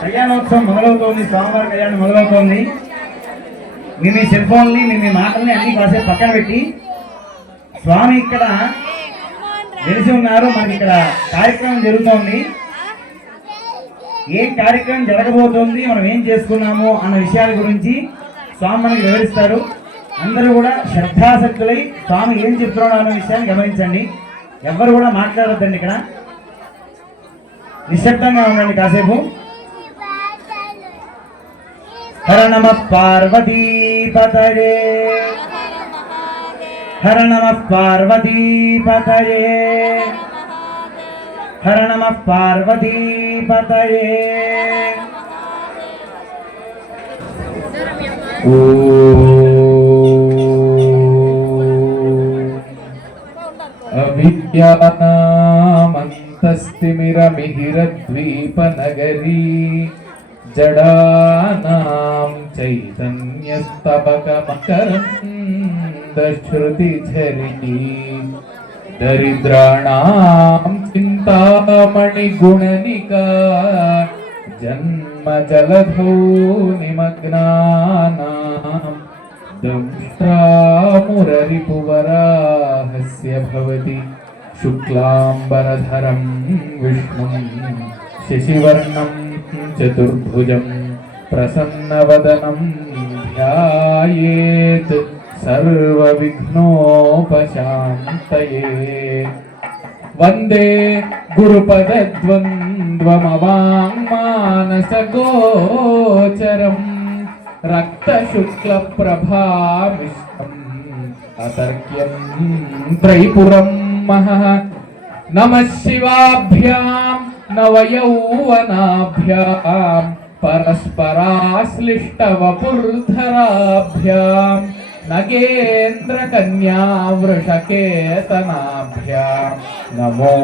కళ్యాణోత్సవం మొదలవుతోంది, స్వామివారి కళ్యాణం మొదలవుతోంది. మీ సెల్ ఫోన్ని మీ మాటల్ని అన్ని కాసేపు పక్కన పెట్టి స్వామి ఇక్కడ తెలిసి ఉన్నారు. మనకి ఇక్కడ కార్యక్రమం జరుగుతోంది. ఏం కార్యక్రమం జరగబోతోంది, మనం ఏం చేసుకున్నాము అన్న విషయాల గురించి స్వామి మనకి వివరిస్తారు. అందరూ కూడా శ్రద్ధాశక్తులై స్వామి ఏం చెప్తున్నాడు అన్న విషయాన్ని గమనించండి. ఎవరు కూడా మాట్లాడొద్దండి, ఇక్కడ నిశ్శబ్దంగా ఉండండి కాసేపు. హర నమః పార్వతీపతయే, హర నమః పార్వతీపతయే, హర నమః పార్వతీపతయే. అవిద్యానామంతస్తిమిరమిహిరద్వీపనగరీ జడానాం చైతన్యస్తబకమకరందశ్రుతిఝరీ దరిద్రాణాం చింతామణిగుణనికా జన్మజలధౌ నిమగ్నానాం దంష్ట్రామురరిపువరాహస్య భవతి శుక్లాంబరధరం విష్ణుం శశివర్ణం చతుర్భుజం ప్రసన్నవదనం ధ్యాయేత్ సర్వవిఘ్నోపశాంతయే. వందే గురుపదద్వంద్వమవాంగ్మానసగోచరం రక్తశుక్లప్రభామిష్టం అతర్క్యం త్రైపురం మహః. నమః శివాభ్యాం నవయౌవనాభ్యాం పరస్పరాశ్లిష్టవపుర్ధరాభ్యాం నగేంద్రకన్యావృషకేతనాభ్యాం నమో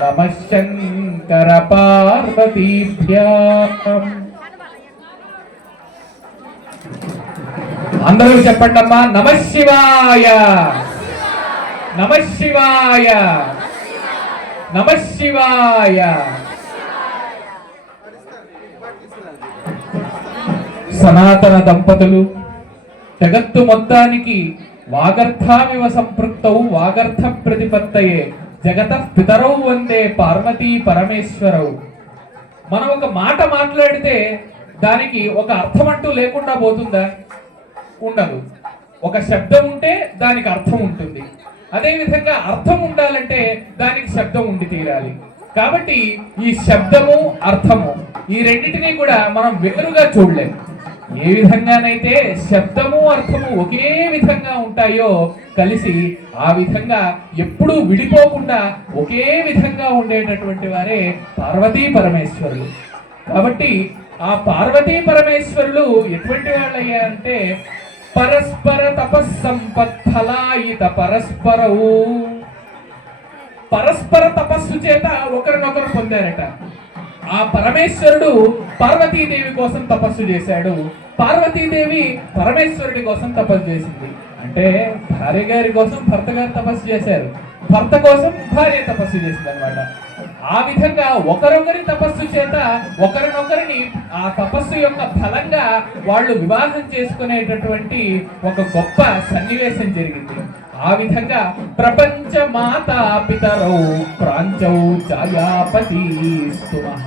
నమః శంకర పార్వతీభ్యాం. అందరూ చెప్పండమ్మా, నమః శివాయ, నమః శివాయ, నమః శివాయ. సనాతన దంపతులు జగత్తు మొత్తానికి వాగర్థామివ సంపృక్తౌ వాగర్థ ప్రతిపత్తయే జగతః పితరౌ వందే పార్వతీ పరమేశ్వరౌ. మనం ఒక మాట మాట్లాడితే దానికి ఒక అర్థం అంటూ లేకుండా పోతుందా? ఉండదు. ఒక శబ్దం ఉంటే దానికి అర్థం ఉంటుంది. అదేవిధంగా అర్థం ఉండాలంటే దానికి శబ్దం ఉండి తీరాలి. కాబట్టి ఈ శబ్దము అర్థము ఈ రెండింటినీ కూడా మనం వేరుగా చూడలేము. ఏ విధంగానైతే శబ్దము అర్థము ఒకే విధంగా ఉంటాయో కలిసి ఆ విధంగా ఎప్పుడూ విడిపోకుండా ఒకే విధంగా ఉండేటటువంటి వారే పార్వతీ పరమేశ్వరులు. కాబట్టి ఆ పార్వతీ పరమేశ్వరులు ఎటువంటి వాళ్ళయ్యారంటే పరస్పర తపస్సంపత్ఫలాయిత పరస్పరవు. పరస్పర తపస్సు చేత ఒకరినొకరు పొందారట. ఆ పరమేశ్వరుడు పార్వతీదేవి కోసం తపస్సు చేశాడు, పార్వతీదేవి పరమేశ్వరుడి కోసం తపస్సు చేసింది. అంటే భార్య గారి కోసం భర్త గారు తపస్సు చేశారు, భర్త కోసం భార్య తపస్సు చేసింది అనమాట. ఆ విధంగా ఒకరొకరి తపస్సు చేత ఒకరినొకరిని ఆ తపస్సు యొక్క ఫలంగా వాళ్ళు వివాహం చేసుకునేటటువంటి ఒక గొప్ప సన్నివేశం జరిగింది. ఆ విధంగా ప్రపంచ మాతా పితరౌ ప్రాంచౌ ఛాయాపతిస్తుమః.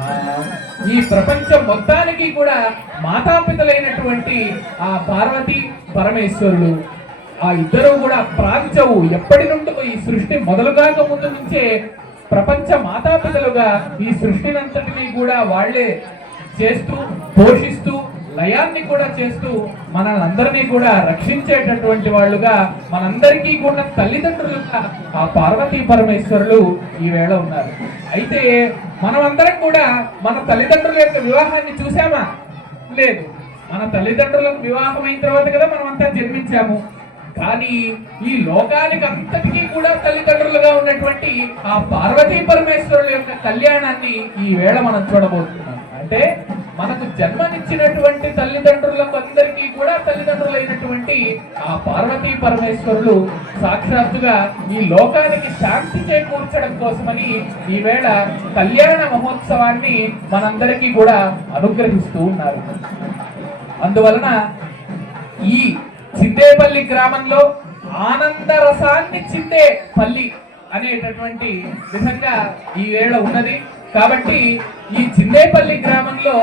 ఈ ప్రపంచం మొత్తానికి కూడా మాతాపితలైనటువంటి ఆ పార్వతీ పరమేశ్వరులు ఆ ఇద్దరు కూడా ప్రాంచవు ఎప్పటి నుండో ఈ సృష్టి మొదలుగాక ముందు నుంచే ప్రపంచ మాతాపితలుగా ఈ సృష్టినంతటినీ కూడా వాళ్లే చేస్తూ పోషిస్తూ లయాన్ని కూడా చేస్తూ మనందరినీ కూడా రక్షించేటటువంటి వాళ్ళుగా మనందరికీ కూడా తల్లిదండ్రులుగా ఆ పార్వతీ పరమేశ్వరులు ఈ వేళ ఉన్నారు. అయితే మనమందరం కూడా మన తల్లిదండ్రుల యొక్క వివాహాన్ని చూసామా? లేదు. మన తల్లిదండ్రులకు వివాహం అయిన తర్వాత కదా మనమంతా జన్మించాము. కానీ ఈ లోకానికి అంతటికీ కూడా తల్లిదండ్రులుగా ఉన్నటువంటి ఆ పార్వతీ పరమేశ్వరుల యొక్క కళ్యాణాన్ని ఈ వేళ మనం చూడబోతున్నాం. అంటే అంటే మనకు జన్మనిచ్చినటువంటి తల్లిదండ్రులకు అందరికీ కూడా తల్లిదండ్రులైనటువంటి ఆ పార్వతీ పరమేశ్వరులు సాక్షాత్తుగా ఈ లోకానికి శాంతి చేకూర్చడం కోసమని ఈవేళ కళ్యాణ మహోత్సవాన్ని మనందరికీ కూడా అనుగ్రహిస్తూ ఉన్నారు. అందువలన ఈ చిందేపల్లి గ్రామంలో ఆనంద రసాన్ని చిందే పల్లి అనేటటువంటి విధంగా ఈ వేళ ఉన్నది. కాబట్టి ఈ చిందేపల్లి గ్రామంలో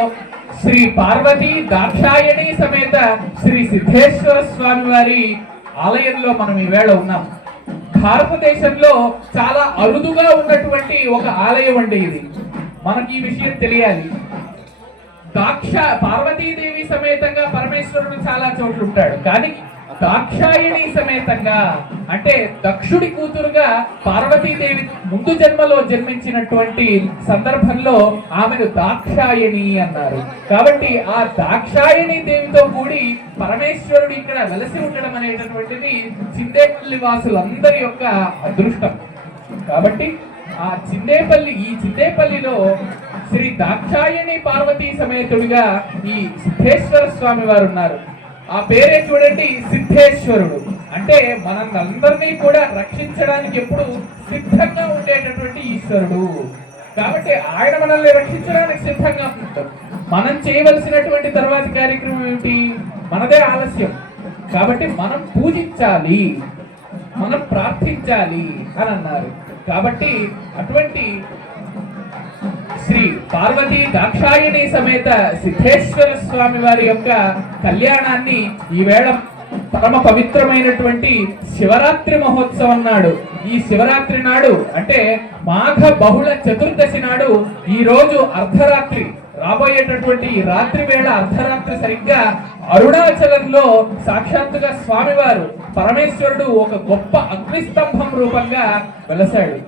శ్రీ పార్వతీ దాక్షాయణి సమేత శ్రీ సిద్ధేశ్వర స్వామి వారి ఆలయంలో మనం ఈ వేళ ఉన్నాం. భారతదేశంలో చాలా అరుదుగా ఉన్నటువంటి ఒక ఆలయం అండి ఇది. మనకి ఈ విషయం తెలియాలి. పార్వతీదేవి సమేతంగా పరమేశ్వరుడు చాలా చోట్ల ఉంటాడు, కానీ దాక్షాయణి సమేతంగా అంటే దక్షుడి కూతురుగా పార్వతీదేవి ముందు జన్మలో జన్మించినటువంటి సందర్భంలో ఆమెను దాక్షాయణి అన్నారు. కాబట్టి ఆ దాక్షాయణి దేవితో కూడి పరమేశ్వరుడు ఇక్కడ వెలసి ఉండడం అనేటటువంటిది చిందేపల్లి వాసులందరి యొక్క అదృష్టం. కాబట్టి ఈ చిందేపల్లిలో శ్రీ దాక్షాయణి పార్వతీ సమేతుడిగా ఈ సిద్ధేశ్వర స్వామి వారు ఉన్నారు. ఆ పేరే చూడండి, సిద్ధేశ్వరుడు అంటే మనందరినీ కూడా రక్షించడానికి ఎప్పుడు సిద్ధంగా ఉండేటటువంటి ఈశ్వరుడు. కాబట్టి ఆయన మనల్ని రక్షించడానికి సిద్ధంగా ఉంటాడు. మనం చేయవలసినటువంటి తర్వాతి కార్యక్రమం ఏమిటి? మనదే ఆలస్యం. కాబట్టి మనం పూజించాలి, మనం ప్రార్థించాలి అని అన్నారు. కాబట్టి అటువంటి శ్రీ పార్వతీ దాక్షాయణి సమేత సిద్ధేశ్వర స్వామి వారి యొక్క కళ్యాణాన్ని ఈవేళ పరమ పవిత్రమైనటువంటి శివరాత్రి మహోత్సవం నాడు, ఈ శివరాత్రి నాడు అంటే మాఘ బహుళ చతుర్దశి నాడు ఈ రోజు అర్ధరాత్రి రాబోయేటటువంటి రాత్రి వేళ అర్ధరాత్రి సరిగ్గా అరుణాచలంలో సాక్షాత్తుగా స్వామివారు పరమేశ్వరుడు ఒక గొప్ప అగ్నిస్తంభం రూపంగా వెలసాడు.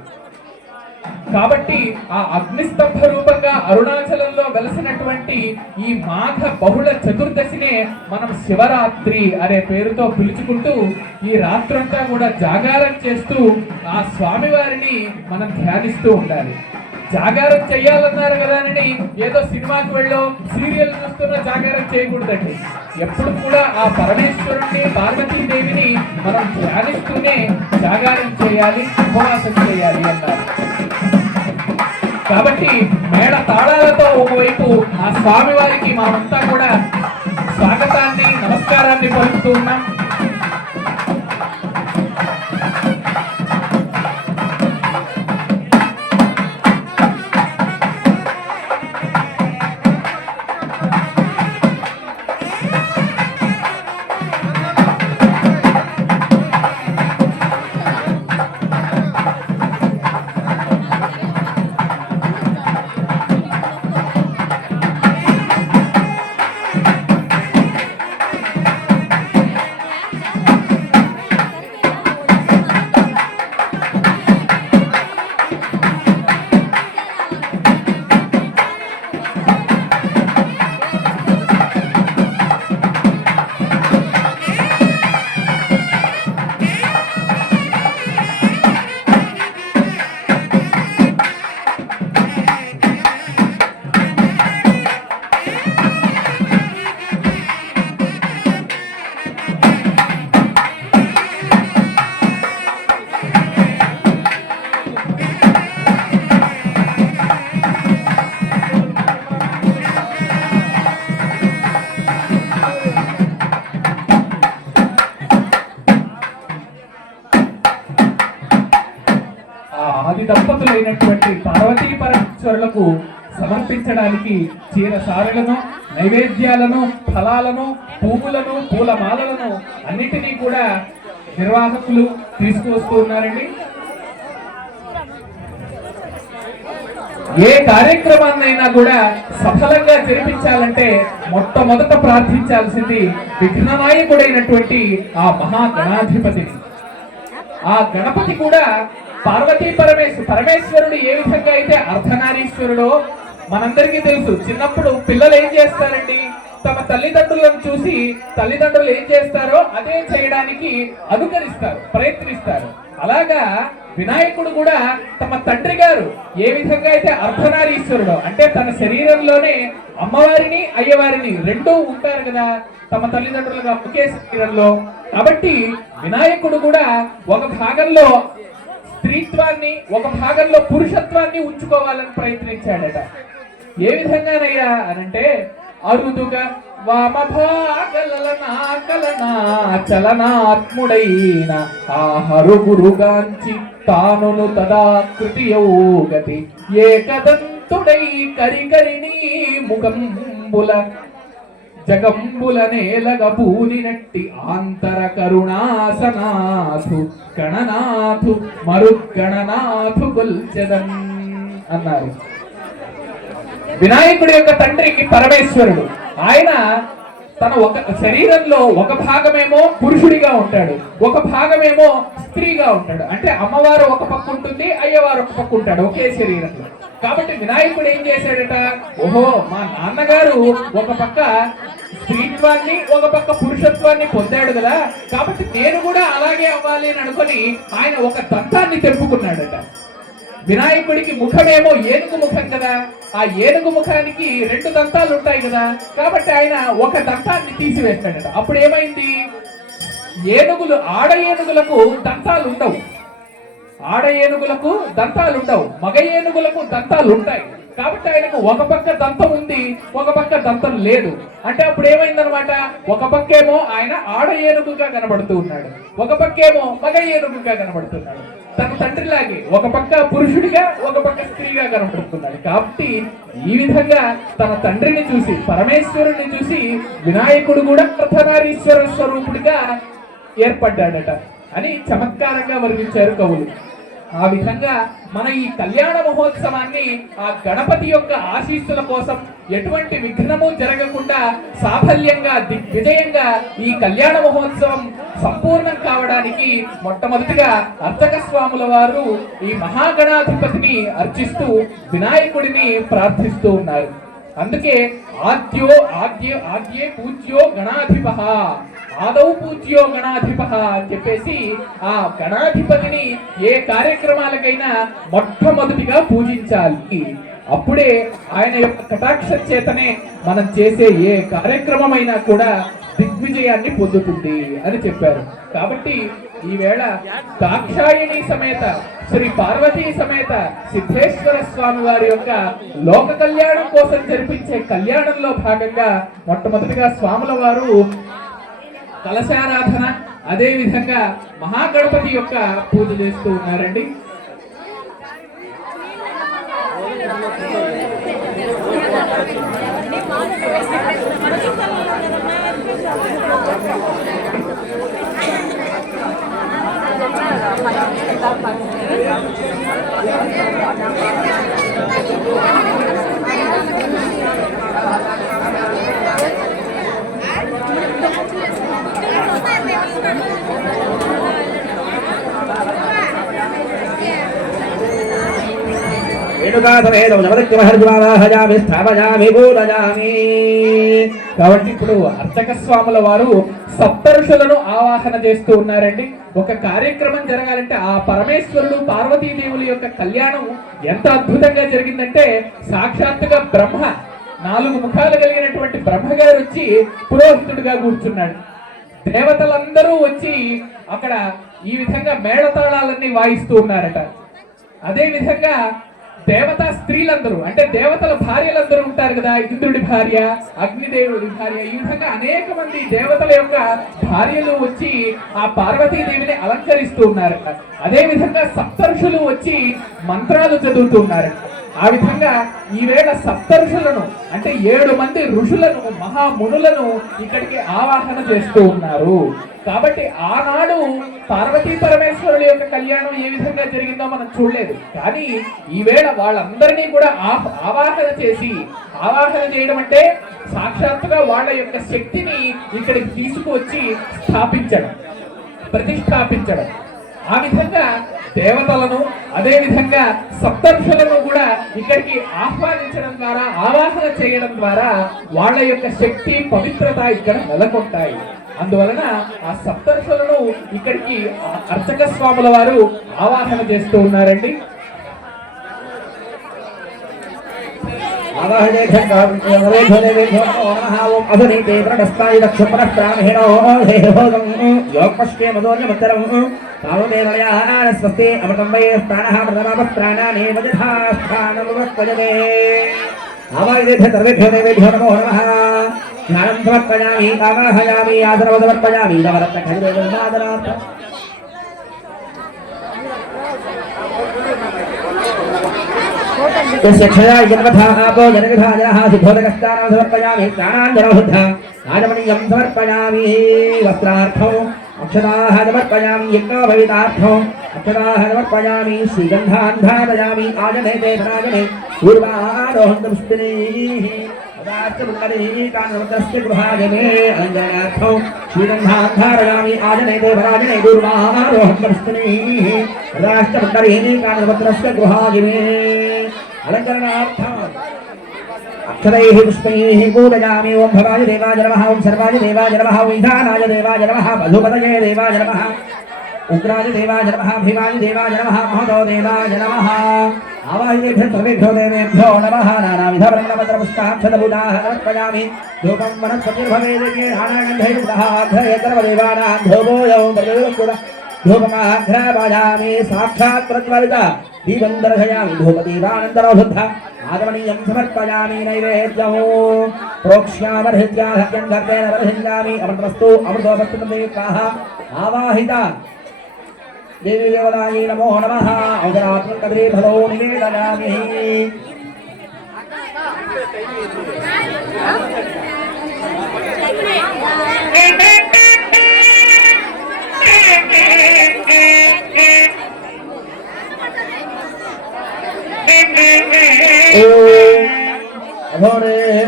కాబట్టి ఆ అగ్నిస్తంభ రూపంగా అరుణాచలంలో వెలసినటువంటి ఈ మాఘ బహుళ చతుర్దశినే మనం శివరాత్రి అనే పేరుతో పిలుచుకుంటూ ఈ రాత్రంతా కూడా జాగారం చేస్తూ ఆ స్వామివారిని మనం ధ్యానిస్తూ ఉండాలి. జాగారం చెయ్యాలన్నారు కదా అని ఏదో సినిమాకి వెళ్ళో సీరియల్ చూస్తున్న జాగారం చేయకూడదండి. ఎప్పుడు కూడా ఆ పరమేశ్వరుణ్ణి పార్వతీదేవిని మనం ధ్యానిస్తూనే జాగారం చేయాలి, ఉపవాసం చేయాలి అన్నారు. కాబట్టి మేడ తాళాలతో ఒకవైపు ఆ స్వామి వారికి మనమంతా కూడా స్వాగతాన్ని నమస్కారాన్ని పలుకుతూ ఉన్నాం. ఆది దంపతులైనటువంటి పార్వతీ పరమేశ్వరులకు సమర్పించడానికి చీరసారులను, నైవేద్యాలను, ఫలాలను, పువ్వులను, పూలమాలలను అన్నిటినీ కూడా నిర్వాహకులు తీసుకువస్తూ ఉన్నారండి. ఏ కార్యక్రమాన్నైనా కూడా సఫలంగా జరిపించాలంటే మొట్టమొదట ప్రార్థించాల్సింది విఘ్ననాయకుడైనటువంటి ఆ మహాగణాధిపతిని. ఆ గణపతి కూడా పార్వతీ పరమేశ్వరుడు ఏ విధంగా అయితే అర్ధనారీశ్వరుడో మనందరికీ తెలుసు. చిన్నప్పుడు పిల్లలు ఏం చేస్తారండి, తమ తల్లిదండ్రులను చూసి తల్లిదండ్రులు ఏం చేస్తారో అదే చేయడానికి అనుకరిస్తారు, ప్రయత్నిస్తారు. అలాగా వినాయకుడు కూడా తమ తండ్రి గారు ఏ విధంగా అయితే అర్ధనారీశ్వరుడు అంటే తన శరీరంలోనే అమ్మవారిని అయ్యవారిని రెండూ ఉంటారు కదా తమ తల్లిదండ్రులుగా ఒకే శరీరంలో. కాబట్టి వినాయకుడు కూడా ఒక భాగంలో స్త్రీత్వాన్ని ఒక భాగంలో పురుషత్వాన్ని ఉంచుకోవాలని ప్రయత్నించాడట. ఏ విధంగానయ్యా అనంటే అరుదుగా వామభాగలనా చలనాత్ముడైన ఆహరుగురుగాంచి తానును తదాకృతియౌగతి ఏకదంతుడై కరికరిణీ ముఖంబుల జగంబుల నేలగ పూనినట్టి ఆంతర కరుణాసనాథు గణనాథు మరుగణనాథు గొల్చెదన్ అన్నారు. వినాయకుడి యొక్క తండ్రికి పరమేశ్వరుడు. ఆయన తన ఒక శరీరంలో ఒక భాగమేమో పురుషుడిగా ఉంటాడు, ఒక భాగమేమో స్త్రీగా ఉంటాడు. అంటే అమ్మవారు ఒక పక్క ఉంటుంది, అయ్యవారు ఒక పక్క ఉంటాడు ఒకే శరీరంలో. కాబట్టి వినాయకుడు ఏం చేశాడట, ఓహో మా నాన్నగారు ఒక పక్క స్త్రీత్వాన్ని ఒక పక్క పురుషత్వాన్ని పొందాడు కదా, కాబట్టి నేను కూడా అలాగే అవ్వాలి అని అనుకొని ఆయన ఒక దంతాన్ని తెంపుకున్నాడట. వినాయకుడికి ముఖమేమో ఏనుగు ముఖం కదా, ఆ ఏనుగు ముఖానికి రెండు దంతాలు ఉంటాయి కదా, కాబట్టి ఆయన ఒక దంతాన్ని తీసివేస్తాడట. అప్పుడు ఏమైంది, ఏనుగులు ఆడ ఏనుగులకు దంతాలు ఉండవు, ఆడ ఏనుగులకు దంతాలు ఉండవు, మగ ఏనుగులకు దంతాలు ఉంటాయి. కాబట్టి ఆయనకు ఒక పక్క దంతం ఉంది, ఒక పక్క దంతం లేదు. అంటే అప్పుడు ఏమైందనమాట, ఒక పక్కేమో ఆయన ఆడ ఏనుగుగా కనబడుతూ ఉన్నాడు, ఒక పక్కేమో మగ ఏనుగుగా కనబడుతున్నాడు. తన తండ్రిలాగే ఒక పక్క పురుషుడిగా ఒక పక్క స్త్రీగా కనబడుతున్నాడు. కాబట్టి ఈ విధంగా తన తండ్రిని చూసి పరమేశ్వరుని చూసి వినాయకుడు కూడా అర్ధనారీశ్వర స్వరూపుడిగా ఏర్పడ్డాడట అని చమత్కారంగా వర్ణించారు కవులు. ఆ విధంగా మన ఈ కళ్యాణ మహోత్సవాన్ని ఆ గణపతి యొక్క ఆశీస్సుల కోసం ఎటువంటి విఘ్నము జరగకుండా సాఫల్యంగా దిగ్విజయంగా ఈ కళ్యాణ మహోత్సవం సంపూర్ణం కావడానికి మొట్టమొదటిగా అర్చక స్వాముల వారు ఈ మహాగణాధిపతిని అర్చిస్తూ వినాయకుడిని ప్రార్థిస్తూ ఉన్నారు. అందుకే ఆద్యే పూజ్యో గణాధిపః, ఆదౌ పూజ్యో గణాధిపః అని చెప్పేసి ఆ గణాధిపతిని ఏ కార్యక్రమాలకైనా మొట్టమొదటిగా పూజించాలి. అప్పుడే ఆయన యొక్క కటాక్షం చేతనే మనం చేసే ఏ కార్యక్రమమైనా కూడా దిగ్విజయాన్ని పొందుతుంది అని చెప్పారు. కాబట్టి ఈవేళ దాక్షాయణి సమేత శ్రీ పార్వతీ సమేత సిద్ధేశ్వర స్వామి వారి యొక్క లోక కళ్యాణం కోసం జరిపించే కళ్యాణంలో భాగంగా మొట్టమొదటిగా స్వాముల వారు కలశారాధన, అదే విధంగా మహాగణపతి యొక్క పూజ చేస్తూ ఉన్నారండి. కాబట్టి ఇప్పుడు అర్చక స్వాముల వారు సప్తఋషులను ఆవాహన చేస్తూ ఉన్నారండి. ఒక కార్యక్రమం జరగాలంటే ఆ పరమేశ్వరుడు పార్వతీదేవుల యొక్క కళ్యాణం ఎంత అద్భుతంగా జరిగిందంటే సాక్షాత్తుగా బ్రహ్మ 4 ముఖాలు కలిగినటువంటి బ్రహ్మగారు వచ్చి పురోహితుడిగా కూర్చున్నాడు. దేవతలందరూ వచ్చి అక్కడ ఈ విధంగా మేళతాళాలన్నీ వాయిస్తూ ఉన్నారట. అదే విధంగా దేవతా స్త్రీలందరూ అంటే దేవతల భార్యలందరూ ఉంటారు కదా, ఇంద్రుడి భార్య, అగ్నిదేవుడి భార్య, ఈ విధంగా అనేక మంది దేవతల యొక్క భార్యలు వచ్చి ఆ పార్వతీదేవిని అలంకరిస్తూ ఉన్నారు. అదే విధంగా సప్తర్షులు వచ్చి మంత్రాలు చదువుతూ ఉన్నారు. ఆ విధంగా ఈవేళ సప్తర్షులను అంటే 7 మంది ఋషులను మహామునులను ఇక్కడికి ఆవాహన చేస్తూ ఉన్నారు. కాబట్టి ఆనాడు పార్వతీ పరమేశ్వరుల యొక్క కళ్యాణం ఏ విధంగా జరిగిందో మనం చూడలేదు. కానీ ఈవేళ వాళ్ళందరినీ కూడా ఆవాహన చేయడం అంటే సాక్షాత్తుగా వాళ్ళ యొక్క శక్తిని ఇక్కడికి తీసుకువచ్చి ప్రతిష్టాపించడం. ఆ విధంగా దేవతలను అదే విధంగా సప్తర్షులను కూడా ఇక్కడికి ఆహ్వానించడం ద్వారా ఆవాహన చేయడం ద్వారా వాళ్ళ యొక్క శక్తి పవిత్రత ఇక్కడ నెలకొంటాయి. అందువలన ఆ సప్తర్షులను ఇక్కడికి అర్చక స్వాముల వారు ఆవాహన చేస్తూ ఉన్నారండి. స్వస్తి అమృతం వై ప్రాణ ప్రాణానే ఆవాహిదేభ్య సర్వేభ్యో దేవేభ్యో నమో నమః. జ్ఞానం సమర్పయామి, ఆవాహయామి, ఆదరవ సమర్పయామి. నవరత్న ఖండితాదరార్థ यस्य क्षया जन्मथा आपो जनविधा जनः सिद्धोदकस्तानं समर्पयामि. प्राणाञ्जनशुद्ध राजमणीयं समर्पयामि. वस्त्रार्थौ अक्षताः समर्पयामि. यज्ञोपवीतार्थौ अक्षताः समर्पयामि. श्रीगन्धान् धारयामि. आजने ते धनाजने पूर्वारोहं पुष्पिनीः पदार्थमुत्तरीकान्वत्रस्य गृहाजने अञ्जनार्थौ श्रीगन्धान् धारयामि. आजने ते धनाजने पूर्वारोहं पुष्पिनीः पदार्थमुत्तरीकान्वत्रस्य गृहाजने अलंकरणार्थम अक्षरैः पुष्पैः पूजयामि. ओं भवाय देवाय नमः. ओं सर्वाय देवाय नमः. ओं ईशानाय देवाय नमः. मधुपतये देवाय नमः. उग्राय देवाय नमः. भीमाय देवाय नमः. महतो देवाय नमः. आवाहितेभ्यः सर्वेभ्यो देवेभ्यो नमः. नानाविध वर्णपत्रपुष्पाक्षतभूताः समर्पयामि. धूपं वनस्पतिर्भवेदिके आनागन्धैर्युक्तः अघ्रयेतरवदेवानां धूपोऽयं प्रदेवकुल धूपमाघ्रापयामि. साक्षात् प्रज्वलित दीपं दर्शयामि. धूपदीपानन्तरशुद्ध आगमनीयं समर्पयामि. नैवेद्यं प्रोक्ष्यामर्हित्या सत्यं गर्तेन वर्धयामि. अमृतस्तु अमृतोपस्थितदेवताः आवाहिता देवी देवतायै नमो नमः. औदरात्मकदे फलो निवेदयामि. घोरेभ्यः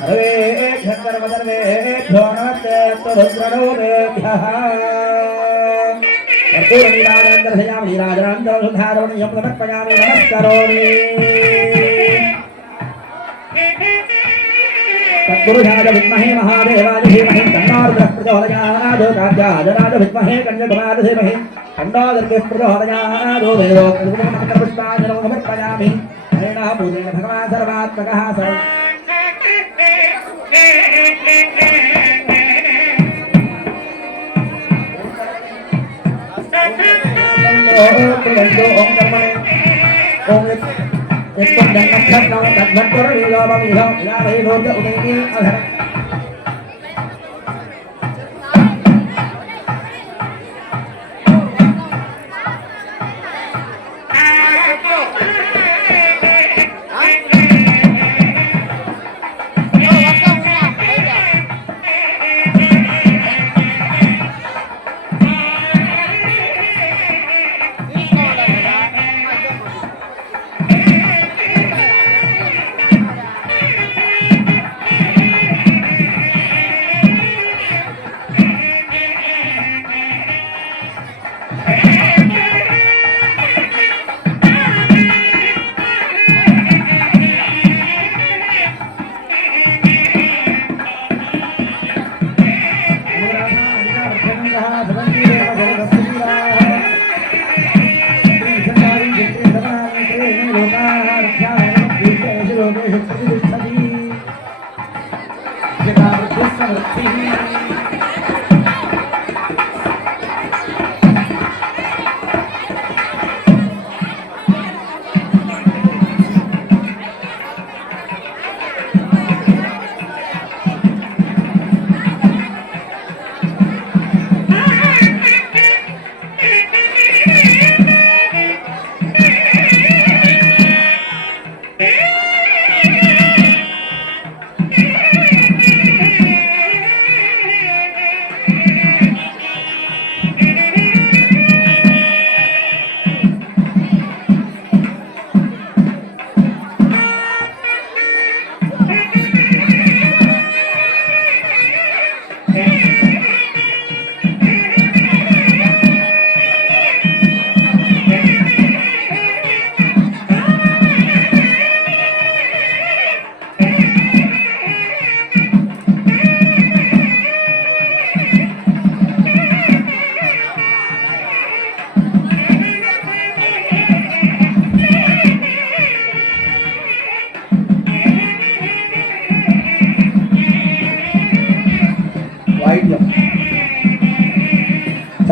सर्वेभ्यः सर्वसर्वेभ्यो नमस्ते रुद्रलोकेभ्यः. कर्पूरनीराजनं दर्शयामि. नीराजनान्तरं शुद्धारमणीयं समर्पयामि. नमस्करोमि. तत्पुरुषाय विद्महे महादेवाय धीमहि तन्नो रुद्रः प्रचोदयात्. कात्यायनाय विद्महे कन्याकुमारी धीमहि तन्नो दुर्गः प्रचोदयात्. वेदोक्तपुष्पाञ्जलिं समर्पयामि. हरेणः पूजेन भगवान् सर्वात्मकः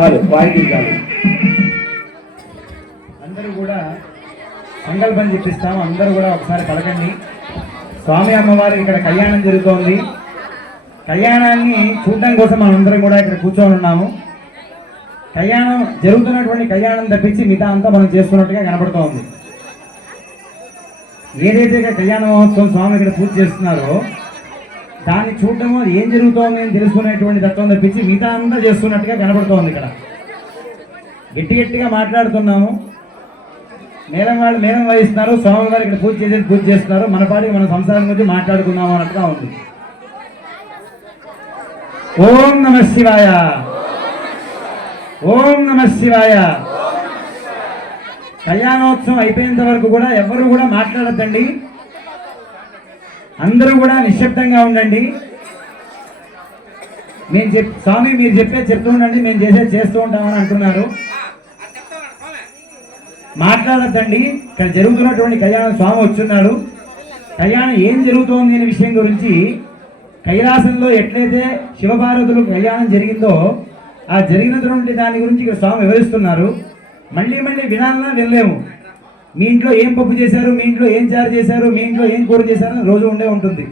చాలు వాయిద్యం చాలు. అందరూ కూడా సంకల్పం చెప్పిస్తాము. అందరూ కూడా ఒకసారి పలకండి. స్వామి అమ్మవారి ఇక్కడ కళ్యాణం జరుగుతోంది. కళ్యాణాన్ని చూడడం కోసం మనం అందరం కూడా ఇక్కడ కూర్చొని ఉన్నాము. కళ్యాణం జరుగుతున్నటువంటి కళ్యాణం తప్పించి మిగతా అంతా మనం చేస్తున్నట్టుగా కనబడుతోంది. ఏదైతే కళ్యాణ మహోత్సవం స్వామి ఇక్కడ పూజ చేస్తున్నారో దాన్ని చూడటము ఏం జరుగుతోంది అని తెలుసుకునేటువంటి తత్వం తప్పించి మిగతా అంతా చేస్తున్నట్టుగా కనబడుతోంది. ఇక్కడ గట్టి గట్టిగా మాట్లాడుతున్నాము. మేళం వాళ్ళు మేళం వహిస్తున్నారు, స్వామి గారు ఇక్కడ పూజ చేస్తున్నారు. మన పాటికి మన సంసారం గురించి మాట్లాడుకున్నాము అన్నట్టుగా ఉంది. ఓం నమ శివాయ, ఓం నమ శివాయ. కళ్యాణోత్సవం అయిపోయేంత వరకు కూడా ఎవరు కూడా మాట్లాడద్దండి. అందరూ కూడా నిశ్శబ్దంగా ఉండండి. స్వామి మీరు చెప్తూ ఉండండి, మేము చేస్తూ ఉంటామని అంటున్నారు. మాట్లాడద్దండి. ఇక్కడ జరుగుతున్నటువంటి కళ్యాణం స్వామి వచ్చున్నాడు. కళ్యాణం ఏం జరుగుతోంది అనే విషయం గురించి కైలాసంలో ఎట్లయితే శివపార్వతులకు కళ్యాణం జరిగిందో ఆ జరిగినటువంటి దాని గురించి ఇక్కడ స్వామి వివరిస్తున్నారు. మళ్ళీ వినాలన్నా వినలేము. మీ ఇంట్లో ఏం పప్పు చేశారు, మీ ఇంట్లో ఏం చారు చేశారు, మీ ఇంట్లో ఏం కూర చేశారు రోజు ఉండే ఉంటుంది.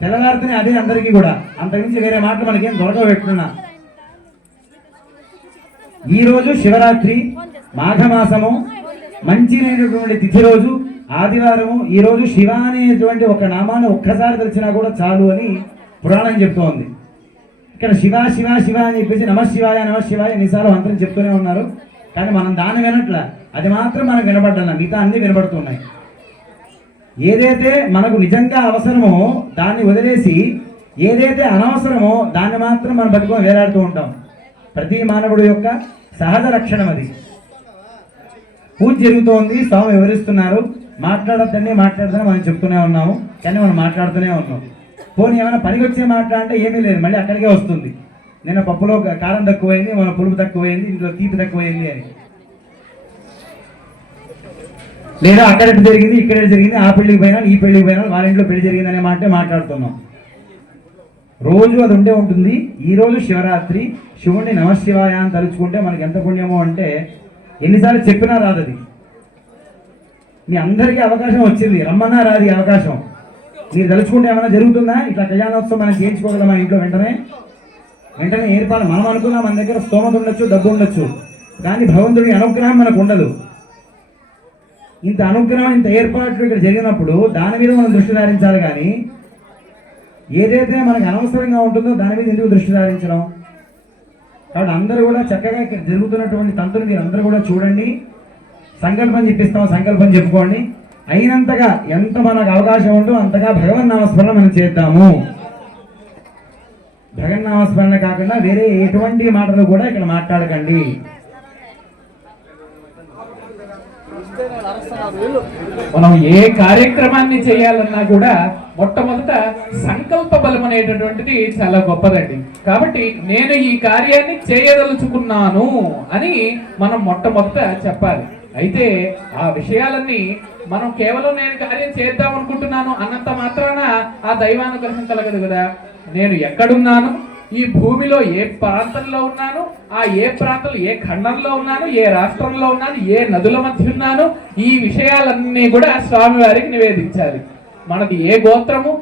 తెల్లవారితేనే అదే అందరికీ కూడా. అంతకుమించి వేరే మాటలు మనకేం దొరకబెట్టుకున్నా. ఈరోజు శివరాత్రి, మాఘమాసము, మంచినైనటువంటి తిథి రోజు, ఆదివారము. ఈరోజు శివ అనేటువంటి ఒక నామాన్ని ఒక్కసారి తెలిసినా కూడా చాలు అని పురాణం చెప్తోంది. ఇక్కడ శివ శివ శివ అని చెప్పేసి నమశివాయ నమశివాయ ఎన్నిసార్లు మంత్రం చెప్తూనే ఉన్నారు. కానీ మనం దాన్ని వినట్ల, అది మాత్రం మనకు వినపడ్డాల, మిగతా అన్ని వినపడుతున్నాయి. ఏదైతే మనకు నిజంగా అవసరమో దాన్ని వదిలేసి ఏదైతే అనవసరమో దాన్ని మాత్రం మనం బతుకొని వేలాడుతూ ఉంటాం. ప్రతి మానవుడు యొక్క సహజ లక్షణం అది. పూజ జరుగుతోంది, స్వామి వివరిస్తున్నారు. మాట్లాడద్దని మనం చెప్తూనే ఉన్నాము, కానీ మనం మాట్లాడుతూనే ఉన్నాం. పోనీ ఏమైనా పనికి వచ్చే మాట్లాడంటే ఏమీ లేదు, మళ్ళీ అక్కడికే వస్తుంది. నిన్న పప్పులో కారం తక్కువైంది, మన పులుపు తక్కువైంది, ఇంట్లో తీపి తక్కువైంది అని. లేదా అక్కడ జరిగింది, ఇక్కడ జరిగింది, ఆ పెళ్లికి పోయినా ఈ పెళ్లికి పోయినా వాళ్ళ ఇంట్లో పెళ్లి జరిగింది అనే మాట మాట్లాడుతున్నాం. రోజు అది ఉండే ఉంటుంది. ఈరోజు శివరాత్రి, శివుణ్ణి నమశివాయ అని తలుచుకుంటే మనకి ఎంత పుణ్యమో అంటే ఎన్నిసార్లు చెప్పినా రాదు. అది మీ అందరికీ అవకాశం వచ్చింది, రమ్మన్నా రాదు అవకాశం. మీరు తలుచుకుంటే ఏమైనా జరుగుతుందా? ఇట్లా కళ్యాణోత్సవం మనం చేయించుకోగలమా ఇంట్లో? వెంటనే ఏర్పాటు. మనం అనుకున్నా మన దగ్గర స్తోమత ఉండొచ్చు, డబ్బు ఉండొచ్చు, కానీ భగవంతుడి అనుగ్రహం మనకు ఉండదు. ఇంత అనుగ్రహం, ఇంత ఏర్పాట్లు ఇక్కడ జరిగినప్పుడు దాని మీద మనం దృష్టి సారించాలి. కానీ ఏదైతే మనకు అనవసరంగా ఉంటుందో దాని మీద ఎందుకు దృష్టి సారించడం? కాబట్టి అందరూ కూడా చక్కగా ఇక్కడ జరుగుతున్నటువంటి తంతులు మీరు అందరూ కూడా చూడండి. సంకల్పం చెప్పిస్తాం, సంకల్పం చెప్పుకోండి. అయినంతగా ఎంత మనకు అవకాశం ఉందో అంతగా భగవన్నామస్మరణ మనం చేద్దాము. భగవన్నామస్మరణ కాకుండా వేరే ఎటువంటి మాటలు కూడా ఇక్కడ మాట్లాడకండి. మనం ఏ కార్యక్రమాన్ని చేయాలన్నా కూడా మొట్టమొదట సంకల్ప బలం అనేటటువంటిది చాలా గొప్పదండి. కాబట్టి నేను ఈ కార్యాన్ని చేయదలుచుకున్నాను అని మనం మొట్టమొదట చెప్పాలి. అయితే ఆ విషయాలన్నీ మనం కేవలం నేను కార్యం చేద్దాం అనుకుంటున్నాను అన్నంత మాత్రాన ఆ దైవానుగ్రహం కలగదు కదా. నేను ఎక్కడున్నాను, ఈ భూమిలో ఏ ప్రాంతంలో ఉన్నాను, ఆ ఏ ప్రాంతంలో ఏ ఖండంలో ఉన్నాను, ఏ రాష్ట్రంలో ఉన్నాను, ఏ నదుల మధ్య ఉన్నాను, ఈ విషయాలన్నీ కూడా స్వామివారికి నివేదించాలి. మనది ఏ గోత్రము,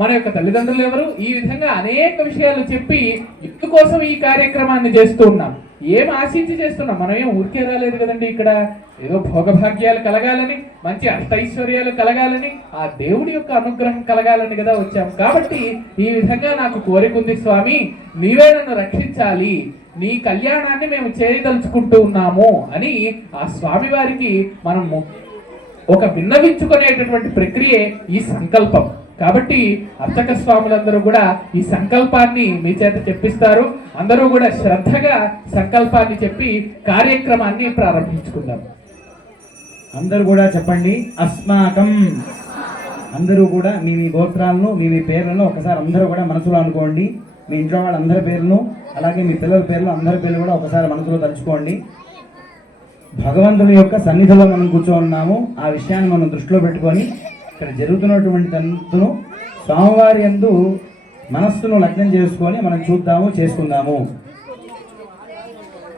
మన యొక్క తల్లిదండ్రులు ఎవరు, ఈ విధంగా అనేక విషయాలు చెప్పి ఇందుకోసం ఈ కార్యక్రమాన్ని చేస్తూ ఉన్నాం. ఏం ఆశించి చేస్తున్నాం? మనం ఏం ఊరికే రాలేదు కదండి. ఇక్కడ ఏదో భోగభాగ్యాలు కలగాలని, మంచి అష్టైశ్వర్యాలు కలగాలని, ఆ దేవుడి యొక్క అనుగ్రహం కలగాలని కదా వచ్చాం. కాబట్టి ఈ విధంగా నాకు కోరిక ఉంది స్వామి, నీవే నన్ను రక్షించాలి, నీ కళ్యాణాన్ని మేము చేయదలుచుకుంటూ ఉన్నాము అని ఆ స్వామి వారికి మనము ఒక విన్నవించుకునేటటువంటి ప్రక్రియే ఈ సంకల్పం. కాబట్టి అర్చక స్వాములందరూ కూడా ఈ సంకల్పాన్ని మీ చేత చెప్పిస్తారు. అందరూ కూడా శ్రద్ధగా సంకల్పాన్ని చెప్పి కార్యక్రమాన్ని ప్రారంభించుకుందాం. అందరూ కూడా చెప్పండి, అస్మాకం. అందరూ కూడా మీ గోత్రాలను, మీ పేర్లను ఒకసారి అందరూ కూడా మనసులో అనుకోండి. మీ ఇంట్లో వాళ్ళందరి పేర్లను, అలాగే మీ పిల్లల పేర్లు, అందరి పేర్లు కూడా ఒకసారి మనసులో తలుచుకోండి. భగవంతుని యొక్క సన్నిధిలో మనం కూర్చోన్నాము. ఆ విషయాన్ని మనం దృష్టిలో పెట్టుకొని ఇక్కడ జరుగుతున్నటువంటి తంతును స్వామివారి యందు మనస్సును లగ్నం చేసుకొని మనం చూద్దాము, చేసుకుందాము.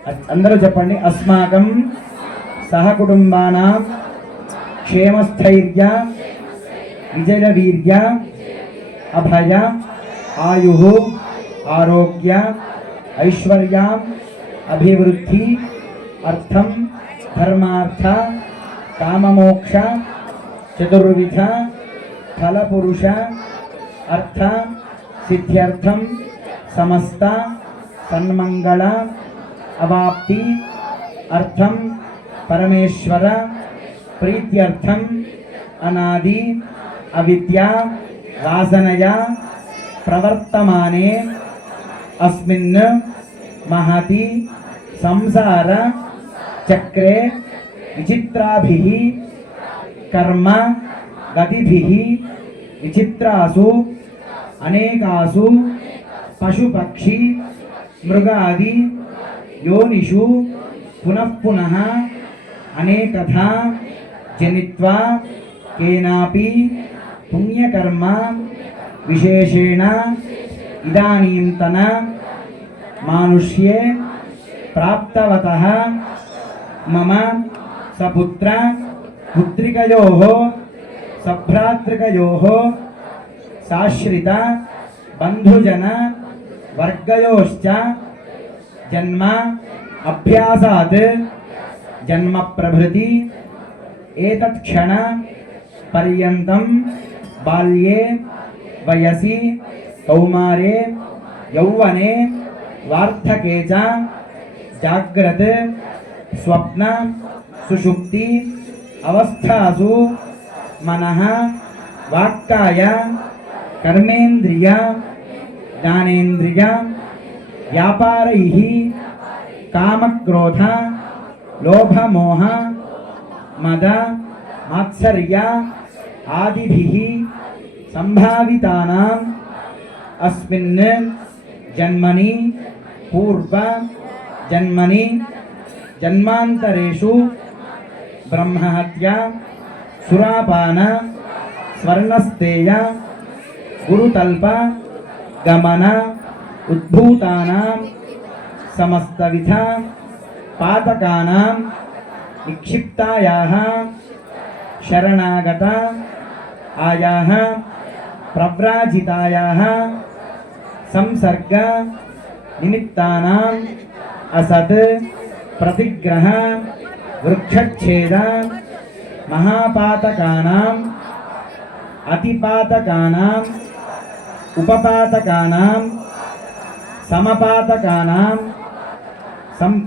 అందరూ చెప్పండి. అస్మాకం సహకుటుంబానాం క్షేమస్థైర్య విజయవీర్య అభయ ఆయు ఆరోగ్య ఐశ్వర్య అభివృద్ధి అర్థం ధర్మార్థ కామమోక్ష చతుర్విధ ఫలపురుష అర్థ సిద్ధ్యర్థం సమస్త సన్మంగళ అవాప్తి అర్థం పరమేశ్వర ప్రీత్యర్థం అనాది అవిద్యా వాసనయ ప్రవర్తమానే అస్మిన్ మహతి సంసార చక్రే విచిత్రాభిః కర్మ గతిభిః విచిత్రాసు అనేకాసు పశుపక్షి మృగాది యోనిషు పునఃపునః అనేకథా జనిత్వా కేనాపి పుణ్యకర్మ విశేషేణ ఇదానీంతన మానుష్యే ప్రాప్తవతః మమ సపుత్ర పుత్రికయోః సభ్రాతృకయోః సాశ్రిత బంధుజన వర్గయోశ్చ జన్మ అభ్యాసాత్ జన్మ ప్రభృతి ఏతత్క్షణ పర్యంతం బాల్యే వయసి కౌమారే యౌవనే వార్ధకే చ జాగ్రత్ స్వప్న సుషుప్తి అవస్థాసు మనః వాక్కాయ కర్మేంద్రియ జ్ఞానేంద్రియ వ్యాపారైః కామక్రోధ లోభమోహ మద మాత్సర్య ఆదిభిః సంభావితానాం అస్మిన్ జన్మని పూర్వ జన్మని జన్మాంతరేషు బ్రహ్మహత్య సురాపాన స్వర్ణస్తేయ గురుతల్ప గమన ఉద్భూతానాం సమస్తవిధ పాతకానాం నిక్షిప్తాయాః శరణాగత ఆయాః ప్రవ్రాజితాయాః సంసర్గ నిమిత్తానాం అసత్ ప్రతిగ్రహ వృక్షచ్ఛేద మహాపాతకానాం అతిపాతకానాం ఉపపాతకానాం సమపాతకానాం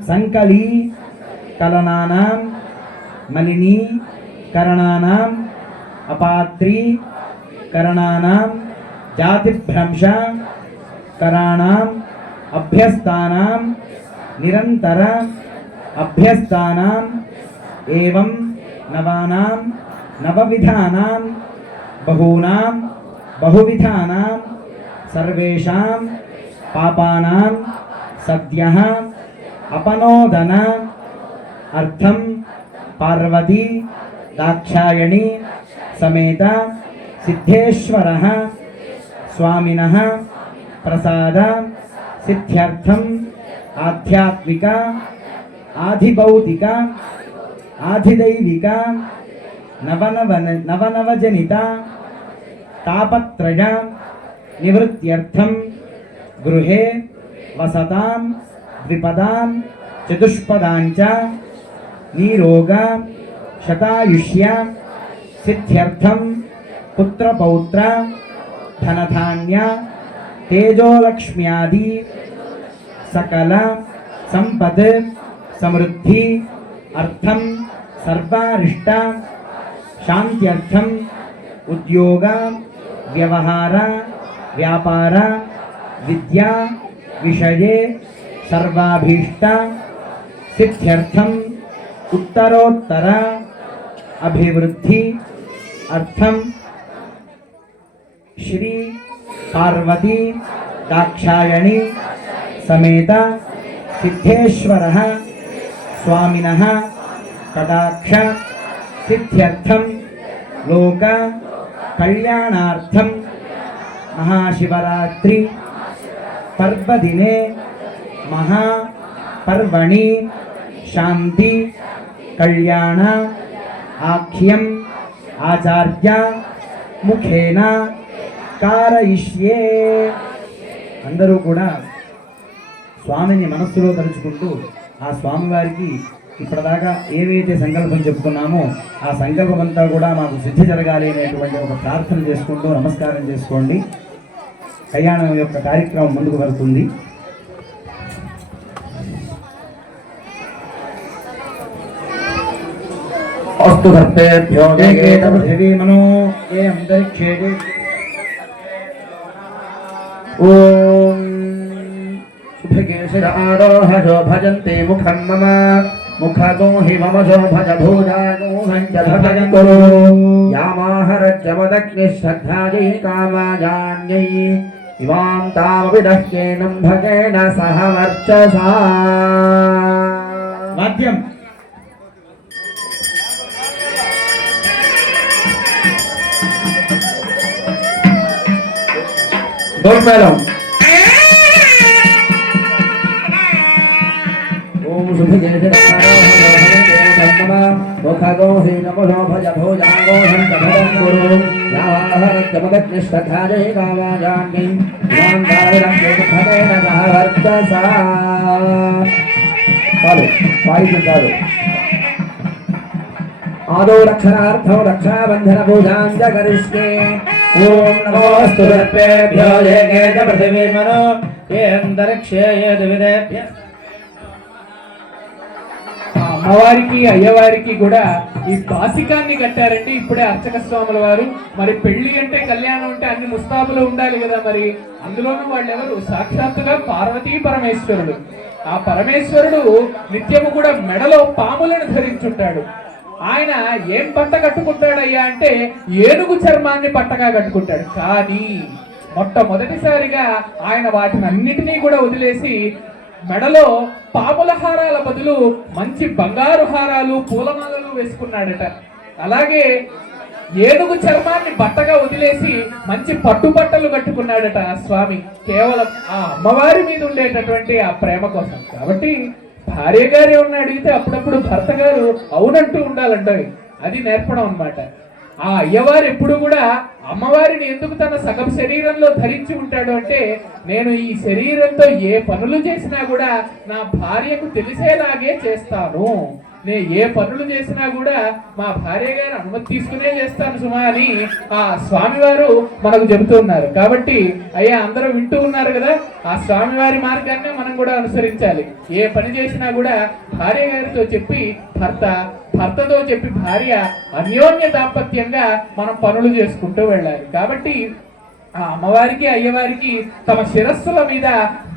సంకలీ కలనానాం మలినీ కరణానాం అపాత్రీ కరణానాం జాతిభ్రంశ కరాణాం అభ్యస్తానాం నిరంతర అభ్యస్తానాం ఏవం నవానాం నవవిధానాం బహూనాం బహువిధానాం సర్వేషాం పాపానాం సద్యః అపనోదన అర్థం పార్వతీ దాక్షాయణి సమేత సిద్ధేశ్వరః స్వామినః ప్రసాద సిద్ధ్యర్థం ఆధ్యాత్మిక ఆధిభౌతిక ఆధిదైవిక నవనవజనిత తాపత్రయ నివృత్త్యర్థం గృహే వసతాం ద్విపదాం చతుష్పదాంచ నీరోగ శతాయుష్య సిద్ధ్యర్థం పుత్రపౌత్ర ధనధాన్య తేజోలక్ష్మ్యాది సకల సంపద్ సమృద్ధి అర్థం సర్వారిష్ట శాంత్యర్థం ఉద్యోగ వ్యవహార వ్యాపార విద్యా విషయే సర్వాభీష్ట సిద్ధ్యర్థం ఉత్తరోత్తర అభివృద్ధి అర్థం శ్రీ పార్వతీ దాక్షాయణి సమేత సిద్ధేశ్వరః స్వామినః కటాక్ష సిద్ధ్యర్థం లోక కళ్యాణార్థం మహాశివరాత్రి పర్వదినే మహా పర్వణి శాంతి కళ్యాణ ఆఖ్యం ఆచార్య ముఖేన కారయిష్యే. అందరూ కూడా స్వామిని మనస్సులో తలుచుకుంటూ ఆ స్వామివారికి ఇప్పటిదాకా ఏవైతే సంకల్పం చెప్పుకున్నామో ఆ సంకల్పం అంతా కూడా మాకు సిద్ధి జరగాలి అనేటువంటి ఒక ప్రార్థన చేసుకుంటూ నమస్కారం చేసుకోండి. కళ్యాణం యొక్క కార్యక్రమం ముందుకు వెళ్తుంది. అస్తు భక్తేభ్యో మనో ఏ అంతరిక్షే ఓం శుభకేశరోహ శోభజంతే ముఖం మమ ముఖతో హి మమ శోభజ భూజాగోహంచలభజం కురు యామాహరజ్జమదగ్ని శ్రద్ధాజై కామాజాన్యై ఇమాం తామపి దహ్యేనం భగేన సహ వర్చసా. వాద్యం మేడం. ఓం పాడుతుంటారు. ఆదో రక్షణార్థం రక్షాబంధన పూజాంజ కరిష్యే. ఓం నమోస్తు సర్వేభ్యో ఏకేత పృథివీ మనో ఏ అంతరిక్షే ఏ దివిదేభ్య. అమ్మవారికి అయ్యవారికి కూడా ఈ బాసికాన్ని కట్టారండి ఇప్పుడే అర్చక స్వాముల వారు. మరి పెళ్లి అంటే కళ్యాణం అంటే అన్ని ముస్తాబులు ఉండాలి కదా, మరి అందులోనూ వాళ్ళు ఎవరు? సాక్షాత్తుగా పార్వతీ పరమేశ్వరుడు. ఆ పరమేశ్వరుడు నిత్యము కూడా మెడలో పాములను ధరించుంటాడు. ఆయన ఏం పట్ట కట్టుకుంటాడయ్యా అంటే ఏనుగు చర్మాన్ని పట్టగా కట్టుకుంటాడు. కానీ మొట్టమొదటిసారిగా ఆయన వాటిని అన్నిటినీ కూడా వదిలేసి మెడలో పాముల హారాల బదులు మంచి బంగారు హారాలు పూలమాలలు వేసుకున్నాడట. అలాగే ఏనుగు చర్మాన్ని బట్టగా వదిలేసి మంచి పట్టుబట్టలు కట్టుకున్నాడట ఆ స్వామి, కేవలం ఆ అమ్మవారి మీద ఉండేటటువంటి ఆ ప్రేమ కోసం. కాబట్టి భార్య గారు ఏమన్నా అడిగితే అప్పుడప్పుడు భర్త గారు అవునంటూ ఉండాలంట. అది నేర్పడం అన్నమాట. ఆ అయ్యవారు ఎప్పుడు కూడా అమ్మవారిని ఎందుకు తన సగం శరీరంలో ధరించి ఉంటాడు అంటే, నేను ఈ శరీరంతో ఏ పనులు చేసినా కూడా నా భార్యకు తెలిసేలాగే చేస్తాను, నేను ఏ పనులు చేసినా కూడా మా భార్య గారు అనుమతి తీసుకునే చేస్తాను సుమా అని ఆ స్వామివారు మనకు చెబుతున్నారు. కాబట్టి అయ్యా అందరూ వింటూ ఉన్నారు కదా, ఆ స్వామివారి మార్గాన్ని మనం కూడా అనుసరించాలి. ఏ పని చేసినా కూడా భార్య గారితో చెప్పి భర్తతో చెప్పి భార్య అన్యోన్య దాంపత్యంగా మనం పనులు చేసుకుంటూ వెళ్ళాలి. కాబట్టి ఆ అమ్మవారికి అయ్యవారికి తమ శిరస్సుల మీద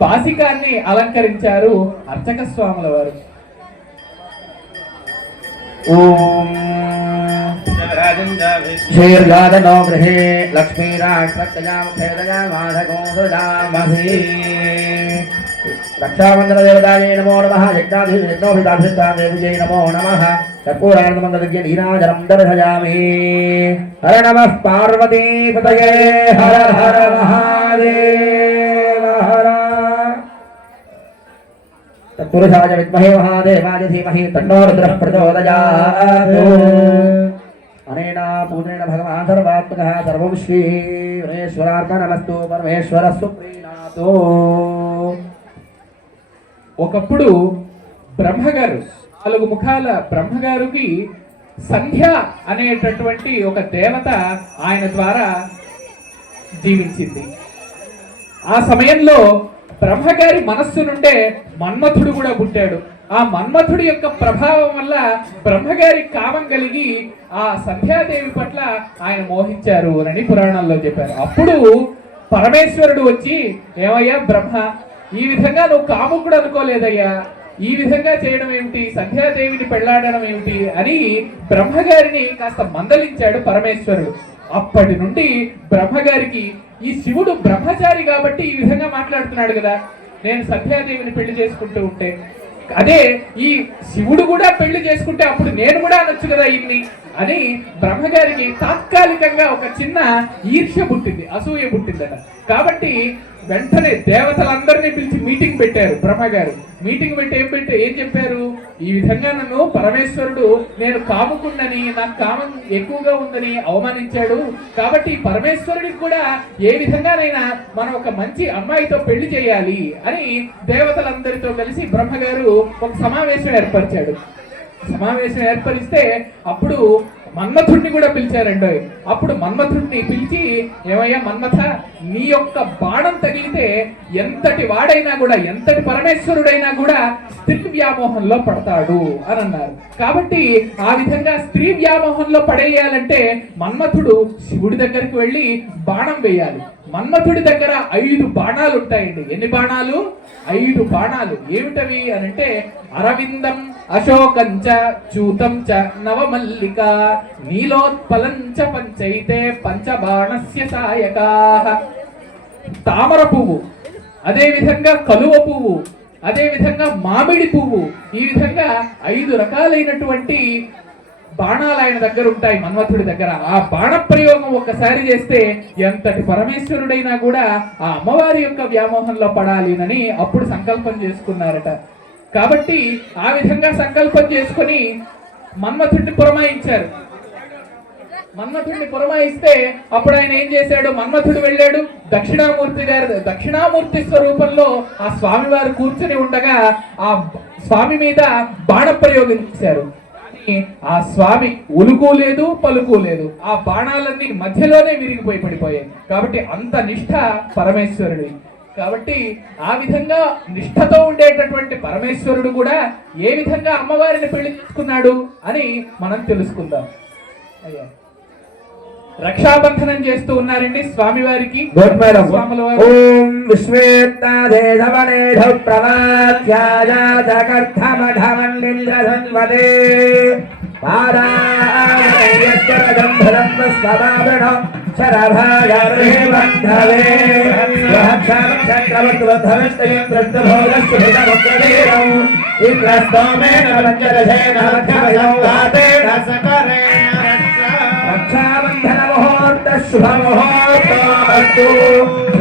బాసికాన్ని అలంకరించారు అర్చక స్వాముల వారు. ఓం శ్రీర్గాదనో గృహే లక్ష్మీరాష్ట్రజామేదజామాధగోదామసి రక్షాబంధన దేవతాయే నమో నమః. యజ్ఞాధిపతినోభిదాభిషిక్తాదేవిజై నమో నమః. కర్పూరార్ణమందద్య నీరాజనం దర్శయామి. హర నమః పార్వతీపతయే హర హర మహాదేవ హర. తత్పురుషాయ విద్మహే మహాదేవాయ ధీమహి తన్నో రుద్రః ప్రచోదయాత్. అనేన పూజనేన భగవాన్ సర్వాత్మకః సర్వం శ్రీ పరమేశ్వరార్పణమస్తు. పరమేశ్వరస్సు ప్రీణాతు. ఒకప్పుడు బ్రహ్మగారు 4 ముఖాల బ్రహ్మగారికి సంధ్య అనేటటువంటి ఒక దేవత ఆయన ద్వారా జీవించింది. ఆ సమయంలో బ్రహ్మగారి మనస్సు నుండే మన్మథుడు కూడా పుట్టాడు. ఆ మన్మథుడి యొక్క ప్రభావం వల్ల బ్రహ్మగారి కామం కలిగి ఆ సంధ్యాదేవి పట్ల ఆయన మోహించారు అని పురాణాల్లో చెప్పారు. అప్పుడు పరమేశ్వరుడు వచ్చి, ఏమయ్యా బ్రహ్మ, ఈ విధంగా నువ్వు కాముకుడు అనుకోలేదయ్యా, ఈ విధంగా చేయడం ఏమిటి, సంధ్యాదేవిని పెళ్లాడడం ఏమిటి అని బ్రహ్మగారిని కాస్త మందలించాడు పరమేశ్వరుడు. అప్పటి నుండి బ్రహ్మగారికి ఈ శివుడు బ్రహ్మచారి కాబట్టి ఈ విధంగా మాట్లాడుతున్నాడు కదా, నేను సంధ్యాదేవిని పెళ్లి చేసుకుంటూ ఉంటే, అదే ఈ శివుడు కూడా పెళ్లి చేసుకుంటే అప్పుడు నేను కూడా అనొచ్చు కదా ఇన్ని అని బ్రహ్మగారికి తాత్కాలికంగా ఒక చిన్న ఈర్ష్య పుట్టింది, అసూయ పుట్టిందట. కాబట్టి వెంటనే దేవతలందరినీ పిలిచి మీటింగ్ పెట్టారు బ్రహ్మగారు. మీటింగ్ పెట్టి ఏం చెప్పారు? ఈ విధంగా నన్ను పరమేశ్వరుడు నేను కాముకున్నని, నాకు కామం ఎక్కువగా ఉందని అవమానించాడు. కాబట్టి పరమేశ్వరుడికి కూడా ఏ విధంగానైనా మనం ఒక మంచి అమ్మాయితో పెళ్లి చేయాలి అని దేవతలందరితో కలిసి బ్రహ్మగారు ఒక సమావేశం ఏర్పరిచాడు. సమావేశం ఏర్పరిస్తే అప్పుడు మన్మథుడిని కూడా పిలిచారండి. అప్పుడు మన్మథుడిని పిలిచి, ఏమయ్యా మన్మథ, నీ యొక్క బాణం తగిలితే ఎంతటి వాడైనా కూడా, ఎంతటి పరమేశ్వరుడైనా కూడా స్త్రీ వ్యామోహంలో పడతాడు అని అన్నారు. కాబట్టి ఆ విధంగా స్త్రీ వ్యామోహంలో పడేయాలంటే మన్మథుడు శివుడి దగ్గరికి వెళ్ళి బాణం వేయాలి. మన్మథుడి దగ్గర 5 బాణాలు ఉంటాయండి. ఎన్ని బాణాలు? 5 బాణాలు. ఏమిటవి అనంటే అరవిందం అశోకంచ చూతం చ నవమల్లిక నీలోత్పలంచ పంచైతే పంచబాణస్య సాయకాః. తామర పువ్వు, అదే విధంగా కలువ పువ్వు, అదే విధంగా మామిడి పువ్వు, ఈ విధంగా 5 రకాలైనటువంటి బాణాలు ఆయన దగ్గర ఉంటాయి మన్మథుడి దగ్గర. ఆ బాణ ప్రయోగం ఒక్కసారి చేస్తే ఎంతటి పరమేశ్వరుడైనా కూడా ఆ అమ్మవారి యొక్క వ్యామోహంలో పడాలినని అప్పుడు సంకల్పం చేసుకున్నారట. కాబట్టి ఆ విధంగా సంకల్పం చేసుకుని మన్మథుడిని పురమాయించారు. మన్మథుడిని పురమాయిస్తే అప్పుడు ఆయన ఏం చేశాడు? మన్మథుడు వెళ్ళాడు దక్షిణామూర్తి స్వరూపంలో ఆ స్వామివారు కూర్చొని ఉండగా ఆ స్వామి మీద బాణ ప్రయోగం చేశారు. ఆ స్వామి ఉలుకు లేదు, పలుకు లేదు. ఆ బాణాలన్నీ మధ్యలోనే విరిగిపోయి పడిపోయాయి. కాబట్టి అంత నిష్ఠ పరమేశ్వరుడి. కాబట్టి ఆ విధంగా నిష్ఠతో ఉండేటటువంటి పరమేశ్వరుడు కూడా ఏ విధంగా అమ్మవారిని పెళ్లి చేసుకున్నాడు అని మనం తెలుసుకుందాం. అయ్యా, రక్షాబంధనం చేస్తూ ఉన్నారండి స్వామివారికి. స్వాముల వారు ఓం విశ్వేత్తాదేశవనేధ ప్రవాచ్యాజాతకర్థమధమన్నింద్రధన్వదే పారాయణం స్వభావణం శరభాగరేవంధవే చక్రవర్తవధవిష్టయం దృష్టభోగస్తుభితముక్తవీరం ఇంద్రస్తోమేన పంచదశేన మధ్యమయం వాతేన సకరేణ రక్షాబంధన ముహూర్త శుభ ముహూర్తమస్తు.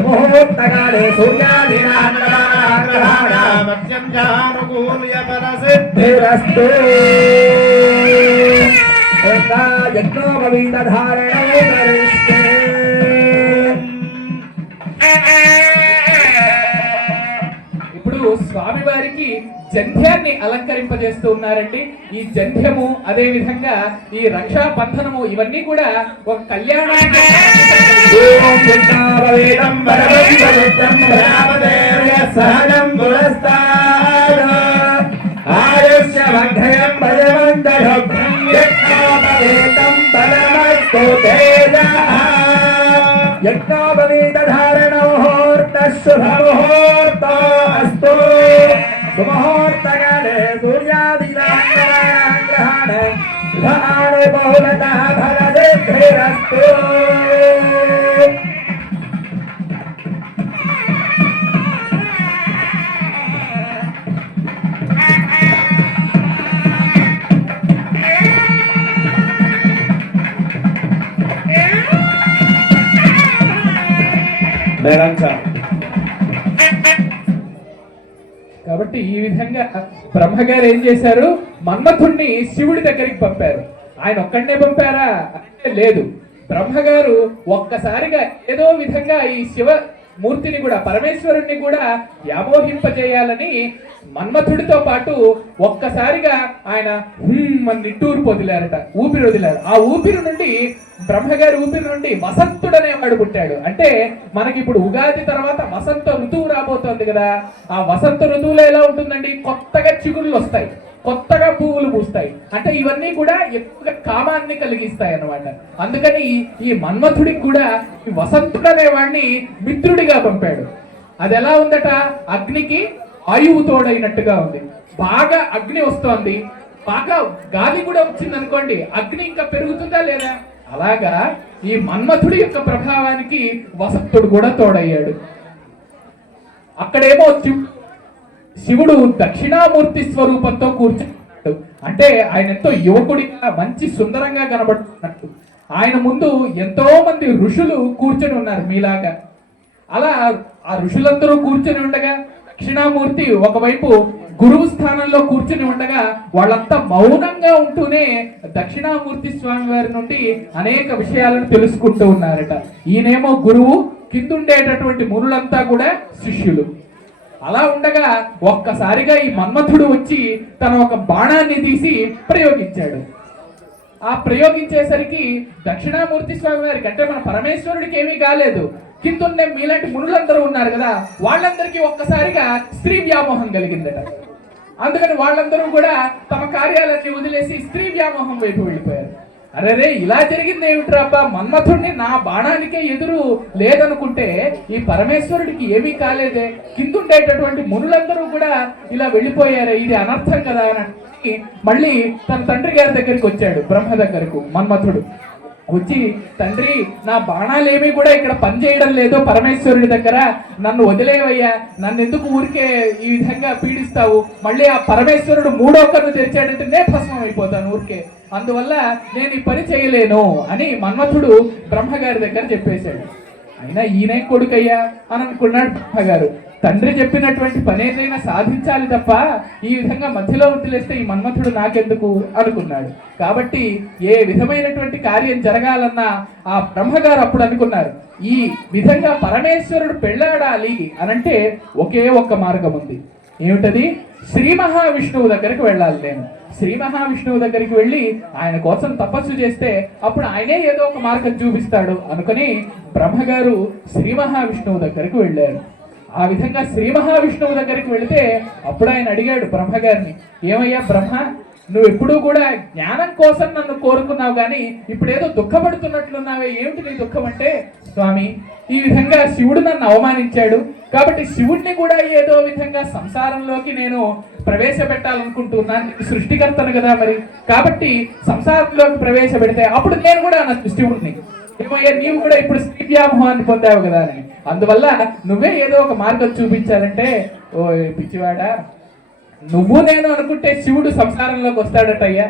ముహూర్తకాలే సూర్యాదినాగ్రహాణామత్యంజానుకూల్యపరసిద్ధిరస్తు. యజ్ఞోపవీతధారణం కరిష్యే. ఇప్పుడు స్వామివారికి జంధ్యాన్ని అలంకరింపజేస్తూ ఉన్నారండి. ఈ జంధ్యము, అదే విధంగా ఈ రక్షా బంధనము, ఇవన్నీ కూడా ఒక కళ్యాణానికి యజ్ఞోపవీతధారణ ముహూర్త శుభ ముహూర్తమస్తు. సుముహూర్తకాలే సూర్యాదినాగ్రహాణ గ్రహాణే బహుళతః ఫలసిద్ధిరస్తు. కాబట్టి ఈ విధంగా బ్రహ్మగారు ఏం చేశారు? మన్మథుణ్ణి శివుడి దగ్గరికి పంపారు. ఆయన ఒక్కడనే పంపారా అంటే లేదు. బ్రహ్మగారు ఒక్కసారిగా ఏదో విధంగా ఈ శివ మూర్తిని కూడా, పరమేశ్వరుణ్ణి కూడా వ్యామోహింపజేయాలని మన్మథుడితో పాటు ఒక్కసారిగా ఆయన నిట్టూరు వదిలారట, ఊపిరి వదిలారు. ఆ ఊపిరి నుండి, బ్రహ్మగారి ఊపిరి నుండి వసంతుడనే వాడు పుట్టాడు. అంటే మనకి ఇప్పుడు ఉగాది తర్వాత వసంత ఋతువు రాబోతోంది కదా. ఆ వసంత ఋతువులో ఎలా ఉంటుందండి? కొత్తగా చిగుళ్ళు వస్తాయి, కొత్తగా పువ్వులు పూస్తాయి. అంటే ఇవన్నీ కూడా ఎక్కువగా కామాన్ని కలిగిస్తాయి అన్నమాట. అందుకని ఈ మన్మథుడికి కూడా ఈ వసంతుడు అనే వాడిని మిత్రుడిగా పంపాడు. అది ఎలా ఉందట? అగ్నికి ఆయువు తోడైనట్టుగా ఉంది. బాగా అగ్ని వస్తోంది, బాగా గాలి కూడా వచ్చింది అనుకోండి, అగ్ని ఇంకా పెరుగుతుందా లేదా? అలాగా ఈ మన్మథుడి యొక్క ప్రభావానికి వసంతుడు కూడా తోడయ్యాడు. అక్కడేమో శివుడు దక్షిణామూర్తి స్వరూపంతో కూర్చున్నాడు. అంటే ఆయన ఎంతో యువకుడిగా, మంచి సుందరంగా కనబడుతున్నట్టు. ఆయన ముందు ఎంతో మంది ఋషులు కూర్చొని ఉన్నారు మీలాగా. అలా ఆ ఋషులందరూ కూర్చొని ఉండగా దక్షిణామూర్తి ఒకవైపు గురువు స్థానంలో కూర్చుని ఉండగా వాళ్ళంతా మౌనంగా ఉంటూనే దక్షిణామూర్తి స్వామి వారి నుండి అనేక విషయాలను తెలుసుకుంటూ ఉన్నారట. ఈయనేమో గురువు, కిందుండేటటువంటి మునులంతా కూడా శిష్యులు. అలా ఉండగా ఒక్కసారిగా ఈ మన్మథుడు వచ్చి తన ఒక బాణాన్ని తీసి ప్రయోగించాడు. ఆ ప్రయోగించేసరికి దక్షిణామూర్తి స్వామి వారికి, అంటే మన పరమేశ్వరుడికి ఏమీ కాలేదు, కిందున్నే మీలాంటి మునులందరూ ఉన్నారు కదా, వాళ్ళందరికీ ఒక్కసారిగా స్త్రీ వ్యామోహం కలిగిందట. అందుకని వాళ్ళందరూ కూడా తమ కార్యాలన్నీ వదిలేసి స్త్రీ వ్యామోహం వైపు వెళ్ళిపోయారు. అరే ఇలా జరిగింది ఏమిట్రా అబ్బా, మన్మథుడిని నా బాణానికే ఎదురు లేదనుకుంటే ఈ పరమేశ్వరుడికి ఏమీ కాలేదే, కిందుండేటటువంటి మునులందరూ కూడా ఇలా వెళ్ళిపోయారే, ఇది అనర్థం కదా అని మళ్ళీ తన తండ్రి గారి దగ్గరికి వచ్చాడు, బ్రహ్మ దగ్గరకు మన్మథుడు. వచ్చి, తండ్రి నా బాణాలేమీ కూడా ఇక్కడ పనిచేయడం లేదు పరమేశ్వరుడి దగ్గర, నన్ను వదిలేవయ్యా, నన్ను ఎందుకు ఊరికే ఈ విధంగా పీడిస్తావు, మళ్ళీ ఆ పరమేశ్వరుడు మూడో కన్ను తెరిచాడంటే నే భస్మం అయిపోతాను ఊరికే, అందువల్ల నేను ఈ పని చేయలేను అని మన్మథుడు బ్రహ్మగారి దగ్గర చెప్పేశాడు. అయినా ఈయనే కొడుకయ్యా అని అనుకున్నాడు బ్రహ్మగారు. తండ్రి చెప్పినటువంటి పని ఏదైనా సాధించాలి తప్ప ఈ విధంగా మధ్యలో వదిలేస్తే ఈ మన్మథుడు నాకెందుకు అనుకున్నాడు. కాబట్టి ఏ విధమైనటువంటి కార్యం జరగాలన్నా ఆ బ్రహ్మగారు అప్పుడు అనుకున్నారు, ఈ విధంగా పరమేశ్వరుడు పెళ్ళాడాలి అనంటే ఒకే ఒక్క మార్గం ఉంది. ఏమిటది? శ్రీ మహావిష్ణువు దగ్గరికి వెళ్ళాలి. నేను శ్రీ మహావిష్ణువు దగ్గరికి వెళ్ళి ఆయన కోసం తపస్సు చేస్తే అప్పుడు ఆయనే ఏదో ఒక మార్గం చూపిస్తాడు అనుకుని బ్రహ్మగారు శ్రీ మహావిష్ణువు దగ్గరికి వెళ్ళారు. ఆ విధంగా శ్రీ మహావిష్ణువు దగ్గరికి వెళితే అప్పుడు ఆయన అడిగాడు బ్రహ్మగారిని, ఏమయ్యా బ్రహ్మ, నువ్వు ఎప్పుడూ కూడా జ్ఞానం కోసం నన్ను కోరుకున్నావు కానీ ఇప్పుడేదో దుఃఖపడుతున్నట్లున్నావే, ఏమిటి నీ దుఃఖం అంటే, స్వామి ఈ విధంగా శివుడు నన్ను అవమానించాడు కాబట్టి శివుడిని కూడా ఏదో విధంగా సంసారంలోకి నేను ప్రవేశపెట్టాలనుకుంటున్నాను, సృష్టికర్తను కదా మరి, కాబట్టి సంసారంలోకి ప్రవేశపెడితే అప్పుడు నేను కూడా శివుడిని, ఏమయ్యా నీవు కూడా ఇప్పుడు స్త్రీ వ్యామోహాన్ని పొందావు కదా అని, అందువల్ల నువ్వే ఏదో ఒక మార్గం చూపించాలంటే, ఓ పిచ్చివాడా, నువ్వు నేను అనుకుంటే శివుడు సంసారంలోకి వస్తాడటయ్యా,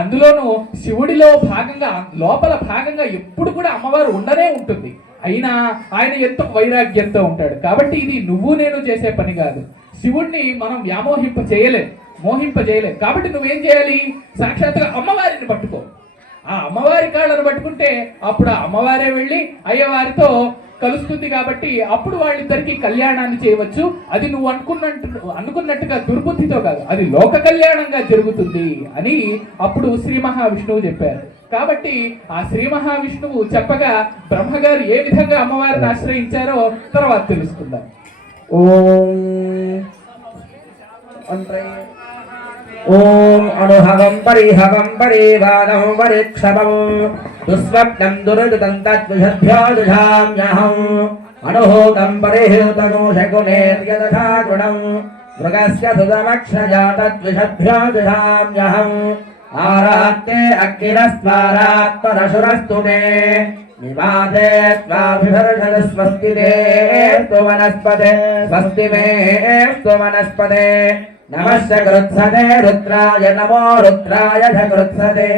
అందులోనూ శివుడిలో భాగంగా లోపల భాగంగా ఎప్పుడు కూడా అమ్మవారు ఉండనే ఉంటుంది, అయినా ఆయన ఎంతో వైరాగ్యంతో ఉంటాడు. కాబట్టి ఇది నువ్వు నేను చేసే పని కాదు, శివుడిని మనం వ్యామోహింప చేయలేం, మోహింప చేయలేం. కాబట్టి నువ్వేం చేయాలి, సాక్షాత్తుగా అమ్మవారిని పట్టుకో, ఆ అమ్మవారి కాళ్ళను పట్టుకుంటే అప్పుడు ఆ అమ్మవారే వెళ్ళి అయ్యవారితో కలుస్తుంది కాబట్టి అప్పుడు వాళ్ళిద్దరికి కళ్యాణాన్ని చేయవచ్చు. అది నువ్వు అనుకున్నట్టుగా దుర్బుద్ధితో కాదు, అది లోక కళ్యాణంగా జరుగుతుంది అని అప్పుడు శ్రీ మహావిష్ణువు చెప్పారు. కాబట్టి ఆ శ్రీ మహావిష్ణువు చెప్పగా బ్రహ్మగారు ఏ విధంగా అమ్మవారిని ఆశ్రయించారో తర్వాత తెలుసుకుందాం. ఓం అనుహవం పరిహవం పరివాదం పరిక్షవం దుస్వప్నం దురదుతం తద్విషభ్యో దుషామ్యహం అనుహూతం పరిహూతగో శకునేర్యదథా గుణం మృగస్య సుదమక్షజా తద్విషభ్యో దుషామ్యహం ఆరాత్తే అగ్నిరస్వారాత్మరశురస్తు మే నివాదే త్వాభివర్షద స్వస్తి తే వనస్పతే స్వస్తి మే వనస్పతే నమశ్చ కృత్సతే రుద్రాయ నమో రుద్రాయ చ కృత్సతే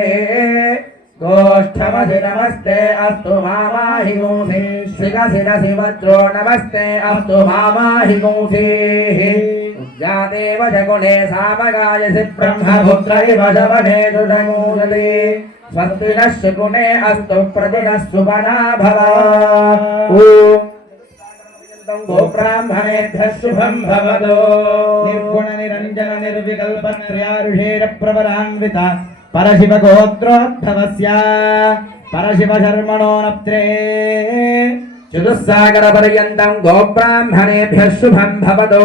గోష్ఠమసి నమస్తే అస్తు మామాహి గోసి శిరసి రసి వజ్రో నమస్తే అస్తు మామాహి గోసి ఉద్యాదేవ జగుణే సామగాయసి బ్రహ్మపుత్ర ఇవ శవనే దుషమూలే స్వస్తి నశ్శకునే అస్తు ప్రతినస్సు వనా భవ. గోబ్రాహ్మణేభ్యః శుభం భవతు. నిర్గుణ నిరంజన నిర్వికల్ప త్రయారుషేణ ప్రవరాన్విత పరశివ గోత్రోద్భవస్య పరశివ శర్మణో నప్త్రే చతుస్సాగర పర్యంతం గోబ్రాహ్మణేభ్యః శుభం భవతు.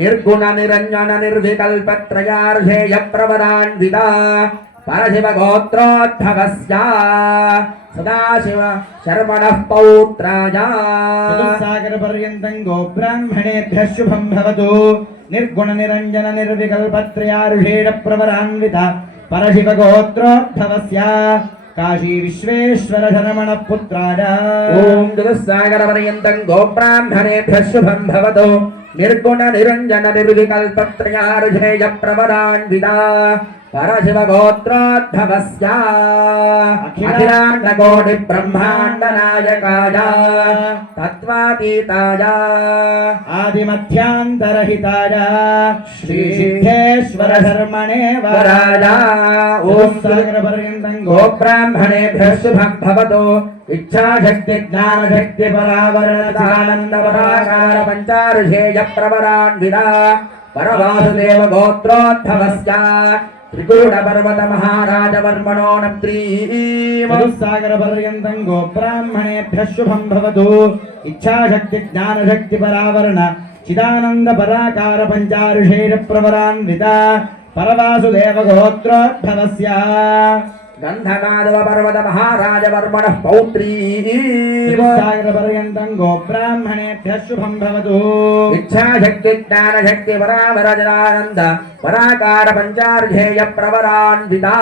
నిర్గుణ నిరంజన నిర్వికల్ప త్రయారుషేయ ప్రవరాన్విత పరశివ గోత్రోద్భవస్య సదాశివ శర్మణః పౌత్రాయ. చతుస్సాగర పర్యంతం గోబ్రాహ్మణేభ్యః శుభం భవతు. నిర్గుణ నిరంజన నిర్వికల్ప త్రయారుషేణ ప్రవరాన్విత పరశివ గోత్రోద్భవస్య కాశీ విశ్వేశ్వర శర్మణ పుత్రాయ. ఓం చతుస్సాగర పర్యంతం గోబ్రాహ్మణేభ్యః శుభం భవతు. నిర్గుణ నిరంజన నిర్వికల్పత్రయార్ధేయ ప్రవరాన్వితా పరశివ గోత్రోద్భవస్య అఖిలాండ కోటి బ్రహ్మాండ నాయకాయ తత్వాతీతాయ ఆదిమధ్యాంతరహితాయ శ్రీ సిద్ధేశ్వర ధర్మణే వరాయ ఓం సాగరపర్యంతం గోబ్రాహ్మణేభ్యః శుభం భవతు ఇచ్ఛాశక్తి జ్ఞానశక్తి పరావరణానంద పరాకార పంచారుషేయ ప్రవరాన్వితా పరవాసుదేవ గోత్రోద్భవస్య త్రికూట పర్వత మహారాజ వర్మణోనం సాగర పర్యంతం గోబ్రాహ్మణేభ్యః శుభం భవతు ఇచ్ఛాశక్తి జ్ఞానశక్తి పరావరణ చిదానంద పరాకార పంచారుషేయ ప్రవరాన్విత పరవాసుదేవ గోత్రోద్భవస్య గంధమాధవ పర్వత మహారాజ వర్మణ పౌత్రీ సాగర పర్యంతం గోబ్రాహ్మణేభ్యః శుభం భవతు ఇచ్ఛాశక్తి జ్ఞానశక్తి పరావరజనానంద పరాకార పంచార్ధేయ ప్రవరాన్వితా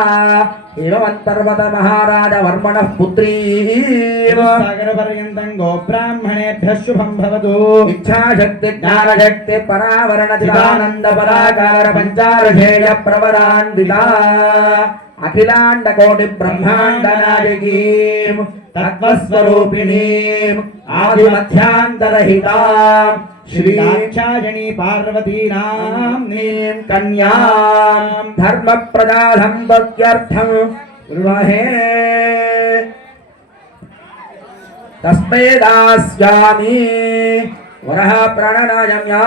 హిమవంతర్వత మహారాజ వర్మణ పుత్రీ సాగర పర్యంతం గోబ్రాహ్మణేభ్యః శుభం భవతు ఇచ్ఛాశక్తి జ్ఞానశక్తి పరావరణజిదానంద పరాకార పంచార్ధేయ ప్రవరాన్వితా అఖిలాండ కోటి బ్రహ్మాండ నాయకీం తత్వస్వరూపిణీం ఆదిమధ్యాంతరహితాం శ్రీ దాక్షాయణీ పార్వతీనాం నీం కన్యాం ధర్మ ప్రజాధంభక్త్యర్థం గృహే తస్మై దాస్యామి వరః ప్రణనాయమ్యా.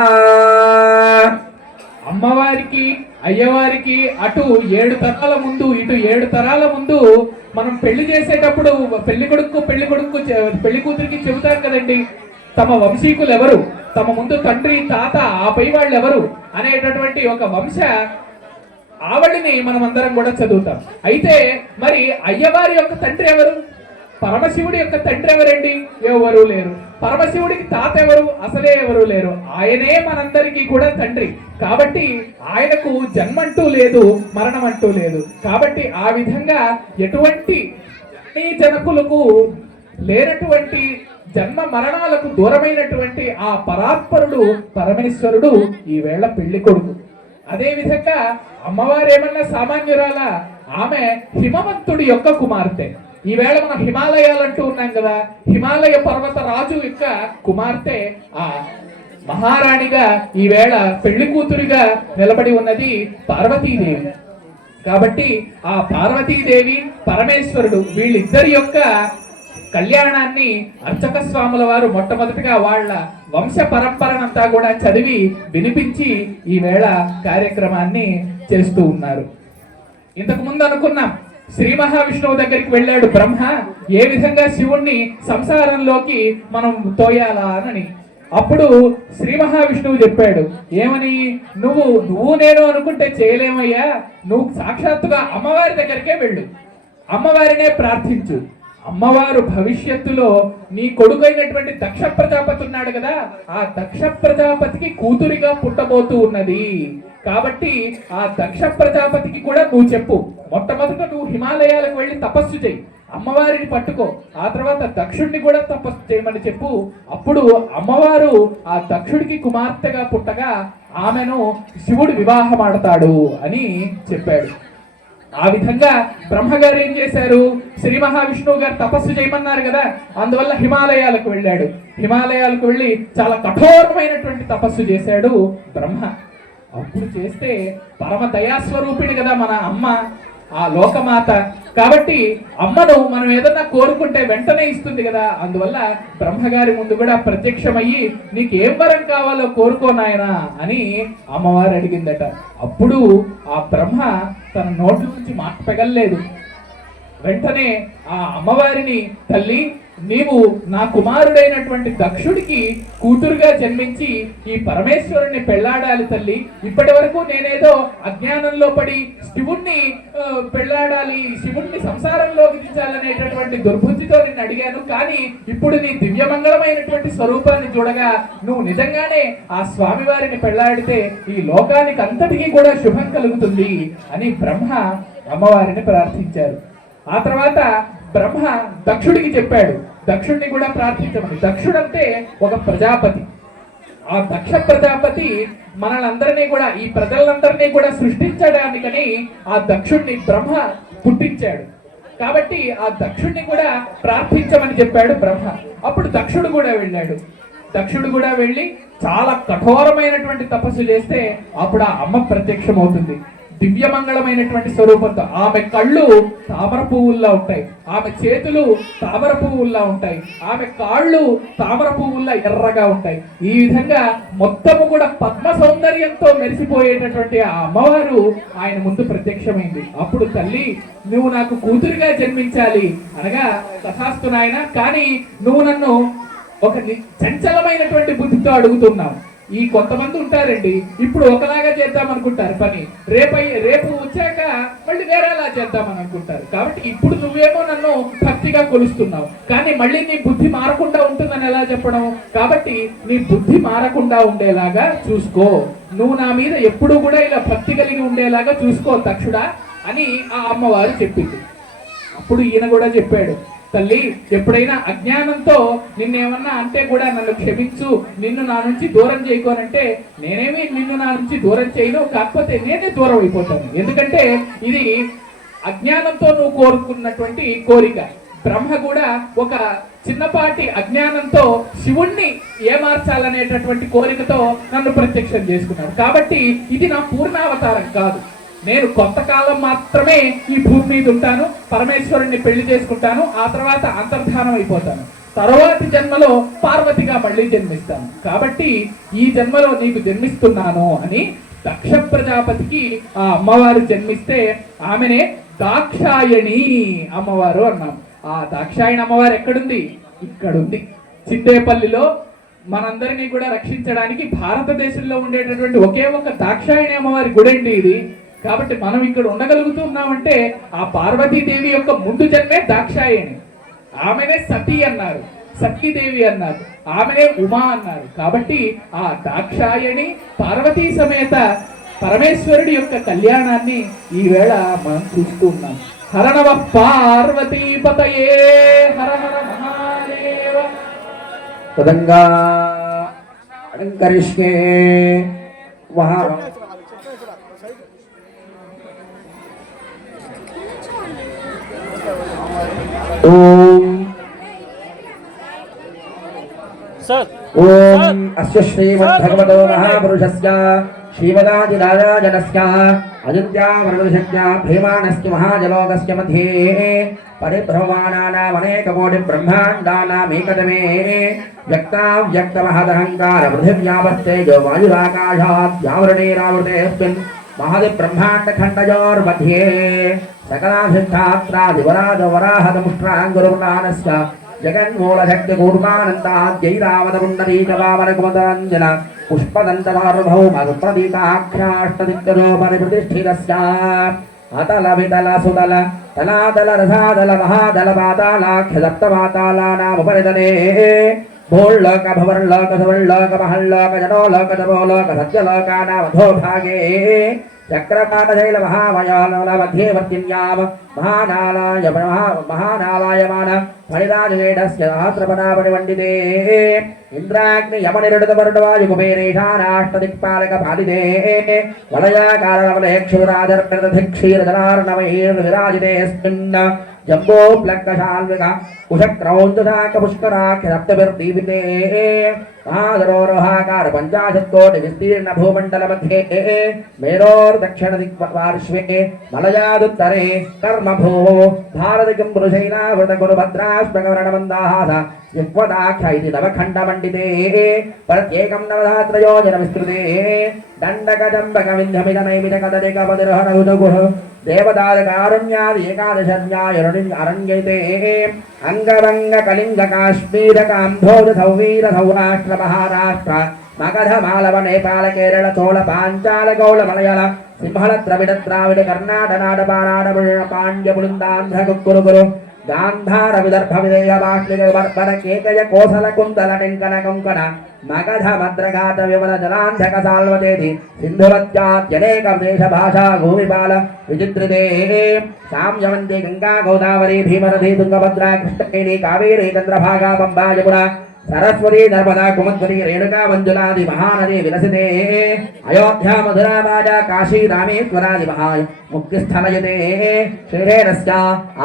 అమ్మవారికి అయ్యవారికి అటు 7 తరాల ముందు ఇటు 7 తరాల ముందు మనం పెళ్లి చేసేటప్పుడు పెళ్లి కొడుకు పెళ్లి కూతురికి చెబుతాం కదండి, తమ వంశీకులు ఎవరు, తమ ముందు తండ్రి తాత ఆపై వాళ్ళు ఎవరు అనేటటువంటి ఒక వంశ ఆవళిని మనం అందరం కూడా చదువుతాం. అయితే మరి అయ్యవారి యొక్క తండ్రి ఎవరు, పరమశివుడి యొక్క తండ్రి ఎవరండి? ఎవరు లేరు. పరమశివుడికి తాత ఎవరు? అసలే ఎవరు లేరు. ఆయనే మనందరికీ కూడా తండ్రి. కాబట్టి ఆయనకు జన్మంటూ లేదు, మరణం అంటూ లేదు. కాబట్టి ఆ విధంగా ఎటువంటి జనకులకు లేనటువంటి జన్మ మరణాలకు దూరమైనటువంటి ఆ పరాత్పరుడు పరమేశ్వరుడు ఈవేళ పెళ్లి కొడుకు. అదే విధంగా అమ్మవారు ఏమన్నా సామాన్యురాలా? ఆమె హిమవంతుడి యొక్క కుమార్తె. ఈవేళ మనం హిమాలయాలు అంటూ ఉన్నాం కదా, హిమాలయ పర్వత రాజు యొక్క కుమార్తె ఆ మహారాణిగా ఈవేళ పెళ్లి కూతురిగా నిలబడి ఉన్నది పార్వతీదేవి. కాబట్టి ఆ పార్వతీదేవి పరమేశ్వరుడు వీళ్ళిద్దరి యొక్క కళ్యాణాన్ని అర్చక స్వాముల వారు మొట్టమొదటిగా వాళ్ళ వంశ పరంపరనంతా కూడా చదివి వినిపించి ఈవేళ కార్యక్రమాన్ని చేస్తూ ఉన్నారు. ఇంతకు ముందు అనుకున్నాం, శ్రీ మహావిష్ణువు దగ్గరికి వెళ్ళాడు బ్రహ్మ, ఏ విధంగా శివుణ్ణి సంసారంలోకి మనం తోయాలా అని. అప్పుడు శ్రీ మహావిష్ణువు చెప్పాడు ఏమని, నువ్వు నేను అనుకుంటే చేయలేమయ్యా, నువ్వు సాక్షాత్తుగా అమ్మవారి దగ్గరికే వెళ్ళు, అమ్మవారినే ప్రార్థించు. అమ్మవారు భవిష్యత్తులో నీ కొడుకైనటువంటి దక్ష ప్రజాపతి ఉన్నాడు కదా, ఆ దక్ష ప్రజాపతికి కూతురిగా పుట్టబోతూ ఉన్నది. కాబట్టి ఆ దక్ష ప్రజాపతికి కూడా నువ్వు చెప్పు, మొట్టమొదట నువ్వు హిమాలయాలకు వెళ్ళి తపస్సు చేయి, అమ్మవారిని పట్టుకో, ఆ తర్వాత దక్షుడిని కూడా తపస్సు చేయమని చెప్పు. అప్పుడు అమ్మవారు ఆ దక్షుడికి కుమార్తెగా పుట్టగా ఆమెను శివుడు వివాహం ఆడతాడు అని చెప్పాడు. ఆ విధంగా బ్రహ్మగారు ఏం చేశారు, శ్రీ మహావిష్ణువు గారు తపస్సు చేయమన్నారు కదా, అందువల్ల హిమాలయాలకు వెళ్ళాడు. హిమాలయాలకు వెళ్ళి చాలా కఠోరమైనటువంటి తపస్సు చేశాడు బ్రహ్మ. అప్పుడు చేస్తే పరమ దయాస్వరూపిణి కదా మన అమ్మ, ఆ లోకమాత. కాబట్టి అమ్మను మనం ఏదన్నా కోరుకుంటే వెంటనే ఇస్తుంది కదా, అందువల్ల బ్రహ్మగారి ముందు కూడా ప్రత్యక్షమయ్యి నీకు ఏం వరం కావాలో కోరుకో నాయనా అని అమ్మవారు అడిగిందట. అప్పుడు ఆ బ్రహ్మ తన నోట్ల నుంచి మాట పెగల్లేదు. వెంటనే ఆ అమ్మవారిని, తల్లి నీవు నా కుమారుడైనటువంటి దక్షుడికి కూతురుగా జన్మించి ఈ పరమేశ్వరుణ్ణి పెళ్లాడాలి తల్లి, ఇప్పటి వరకు నేనేదో అజ్ఞానంలో పడి శివుణ్ణి పెళ్లాడాలి, శివుణ్ణి సంసారంలో విధించాలనేటటువంటి దుర్బుద్ధితో నిన్ను అడిగాను, కానీ ఇప్పుడు నీ దివ్యమంగళమైనటువంటి స్వరూపాన్ని చూడగా నువ్వు నిజంగానే ఆ స్వామివారిని పెళ్లాడితే ఈ లోకానికి అంతటికీ కూడా శుభం కలుగుతుంది అని బ్రహ్మ అమ్మవారిని ప్రార్థించారు. ఆ తర్వాత బ్రహ్మ దక్షుడికి చెప్పాడు, దక్షుడిని కూడా ప్రార్థించమని. దక్షుడంటే ఒక ప్రజాపతి. ఆ దక్ష ప్రజాపతి మనలందరినీ కూడా, ఈ ప్రజలందరినీ కూడా సృష్టించడానికని ఆ దక్షుణ్ణి బ్రహ్మ పుట్టించాడు. కాబట్టి ఆ దక్షుణ్ణి కూడా ప్రార్థించమని చెప్పాడు బ్రహ్మ. అప్పుడు దక్షుడు కూడా వెళ్ళి చాలా కఠోరమైనటువంటి తపస్సు చేస్తే అప్పుడు ఆ అమ్మ ప్రత్యక్షమవుతుంది దివ్యమంగళమైనటువంటి స్వరూపంతో. ఆమె కళ్ళు తామర పువ్వుల్లా ఉంటాయి, ఆమె చేతులు తామర పువ్వుల్లా ఉంటాయి, ఆమె కాళ్ళు తామర పువ్వుల్లా ఎర్రగా ఉంటాయి. ఈ విధంగా మొత్తము కూడా పద్మ సౌందర్యంతో మెరిసిపోయేటటువంటి ఆ అమ్మవారు ఆయన ముందు ప్రత్యక్షమైంది. అప్పుడు తల్లి, నువ్వు నాకు కూతురిగా జన్మించాలి అనగా, తథాస్తు నాయన, కానీ నువ్వు నన్ను ఒక చంచలమైనటువంటి బుద్ధితో అడుగుతున్నావు. ఈ కొంతమంది ఉంటారండి, ఇప్పుడు ఒకలాగా చేద్దాం అనుకుంటారు పని, రేపు వచ్చాక మళ్ళీ వేరేలా చేద్దామని అనుకుంటారు. కాబట్టి ఇప్పుడు నువ్వేమో నన్ను భక్తిగా కొలుస్తున్నావు, కానీ మళ్ళీ నీ బుద్ధి మారకుండా ఉంటుందని ఎలా చెప్పడం? కాబట్టి నీ బుద్ధి మారకుండా ఉండేలాగా చూసుకో, నువ్వు నా మీద ఎప్పుడు కూడా ఇలా భక్తి కలిగి ఉండేలాగా చూసుకో దక్షుడా అని ఆ అమ్మవారు చెప్పింది. అప్పుడు ఈయన కూడా చెప్పాడు, తల్లి, ఎప్పుడైనా అజ్ఞానంతో నిన్నేమన్నా అంటే కూడా నన్ను క్షమించు, నిన్ను నా నుంచి దూరం చేయకోనంటే నేనేమి నిన్ను నా నుంచి దూరం చేయను, కాకపోతే నేనే దూరం అయిపోతాను. ఎందుకంటే ఇది అజ్ఞానంతో నువ్వు కోరుకున్నటువంటి కోరిక. బ్రహ్మ కూడా ఒక చిన్నపాటి అజ్ఞానంతో శివుణ్ణి ఏమార్చాలనేటటువంటి కోరికతో నన్ను ప్రత్యక్షం చేసుకున్నాడు. కాబట్టి ఇది నా పూర్ణావతారం కాదు, నేను కొంతకాలం మాత్రమే ఈ భూమి మీద ఉంటాను, పరమేశ్వరుణ్ణి పెళ్లి చేసుకుంటాను, ఆ తర్వాత అంతర్ధానం అయిపోతాను, తరువాతి జన్మలో పార్వతిగా మళ్ళీ జన్మిస్తాను. కాబట్టి ఈ జన్మలో నీకు జన్మిస్తున్నాను అని దక్ష ప్రజాపతికి ఆ అమ్మవారు జన్మిస్తే ఆమెనే దాక్షాయణి అమ్మవారు అన్నాం. ఆ దాక్షాయణి అమ్మవారు ఎక్కడుంది? ఇక్కడుంది, చింతేపల్లిలో. మనందరినీ కూడా రక్షించడానికి భారతదేశంలో ఉండేటటువంటి ఒకే ఒక దాక్షాయణి అమ్మవారి గుడి అండి ఇది. కాబట్టి మనం ఇక్కడ ఉండగలుగుతున్నామంటే ఆ పార్వతీదేవి యొక్క ముందు జన్మే దాక్షాయణి. ఆమెనే సతీ అన్నారు, సతీదేవి అన్నారు, ఆమెనే ఉమా అన్నారు. కాబట్టి ఆ దాక్షాయణి పార్వతీ సమేత పరమేశ్వరుడి యొక్క కళ్యాణాన్ని ఈవేళ మనం చూస్తూ ఉన్నాం. హర నమ పార్వతీపతయే, హర హర మహాదేవ. తదంగా అలంకరిష్యే మహా ఓం అస్య శ్రీమద్భగవతో మహాపురుషస్య శ్రీమదాదిరాజనస్య అజిత్యావరణశక్త్యా భీమానస్య మహాజలోకస్య మధ్యే పరిభ్రమాణానామనేకకోటి బ్రహ్మాండానామేకతమే వ్యక్తావ్యక్తమహదహంకార పృథివ్యాపస్తేజో వాయురాకాశాద్యావరణేరావృతేऽस्मिन् महदि ब्रह्माण्डखण्डयोर्मध्ये सकलाधिष्ठात्रादिवराजवराहदमुष्ट्राङ्गुरुर्नानस्य जगन्मूलशक्तिकूर्मानन्दाद्यैरावतपुण्डरीकवामनकुमदाञ्जन पुष्पदन्तमार्भौमगुप्रदीकाख्याष्टदिक्करोपरिप्रतिष्ठितस्य अतल वितल सुतल तलातल रसातल महातल पातालाख्य सप्तपातालानामुपरितले भूल्लोक भवर्लोक सुवर्लोक महल्लोक जनोलोक तपोलोक सत्यलोकानामधो भागे चक्रपाटशैल महावयानल मध्यवर्तिन्याम महानालायमान फणिराजवेदस्य सहस्रपदापरिवण्डिते इंद्राग्नि यमनिरुडतवरुडवायुकुबेरेशानाष्टदिक्पालक पालिते वलयाकारवलयक्षुरादर्पितधिक्षीरजलार्णवैर्विराजितेऽस्मिन् जम्बो प्लक्कशाल्विक कुशक्रौञ्चशाक पुष्कराख्य सप्तभिर्दीपिते महाधरोरोहाकार पञ्चाशत्कोटि विस्तीर्ण भूमण्डल मध्ये मेरोर्दक्षिण दिक्पार्श्वे मलयादुत्तरे कर्मभू भारतिकं पुरुषैनावृत गुरुभद्रास्मकवर्णमन्दाहास युक्वदाख्य इति नवखण्डमण्डिते प्रत्येकं नवधात्रयोजन विस्तृते दण्डकजम्बकविन्ध्यमिदनैमिदकदरिकपदिर्हरहुदगुः देवदारकारुण्यादि एकादशज्ञायरण्यैते अंगरंग कलिंग काश्मीर काम्भोज सौवीर सौराष्ट्र महाराष्ट्र मगध मालव नेपाल केरल चोल पांचाल गौल मलयाल सिंहल द्रविड़ द्राविड़ कर्नाटक नाडपानाड पांड्य पुलिंदांध्र कुक्कुरुगुरु गांधार विदर्भ विदेह बाष्लिक बर्बर केकय कोसल कुंतल टेंकन कंकण मगध भद्रघाट विमल जलांधक साल्वतेति सिंधुवत्याद्यनेक देश भाषा भूमिपाल विचित्रिते साम्यवन्ती गंगा गोदावरी भीमरथी तुंगभद्रा कृष्णवेणी कावेरी चंद्रभागा पंबा यमुना सरस्वती नर्मदा कुमुद्वती रेणुका मंजुलादि महानदी विलसिते अयोध्या मधुरा माया काशी रामेश्वरादि महा मुक्तिस्थलयते श्रीरेणस्य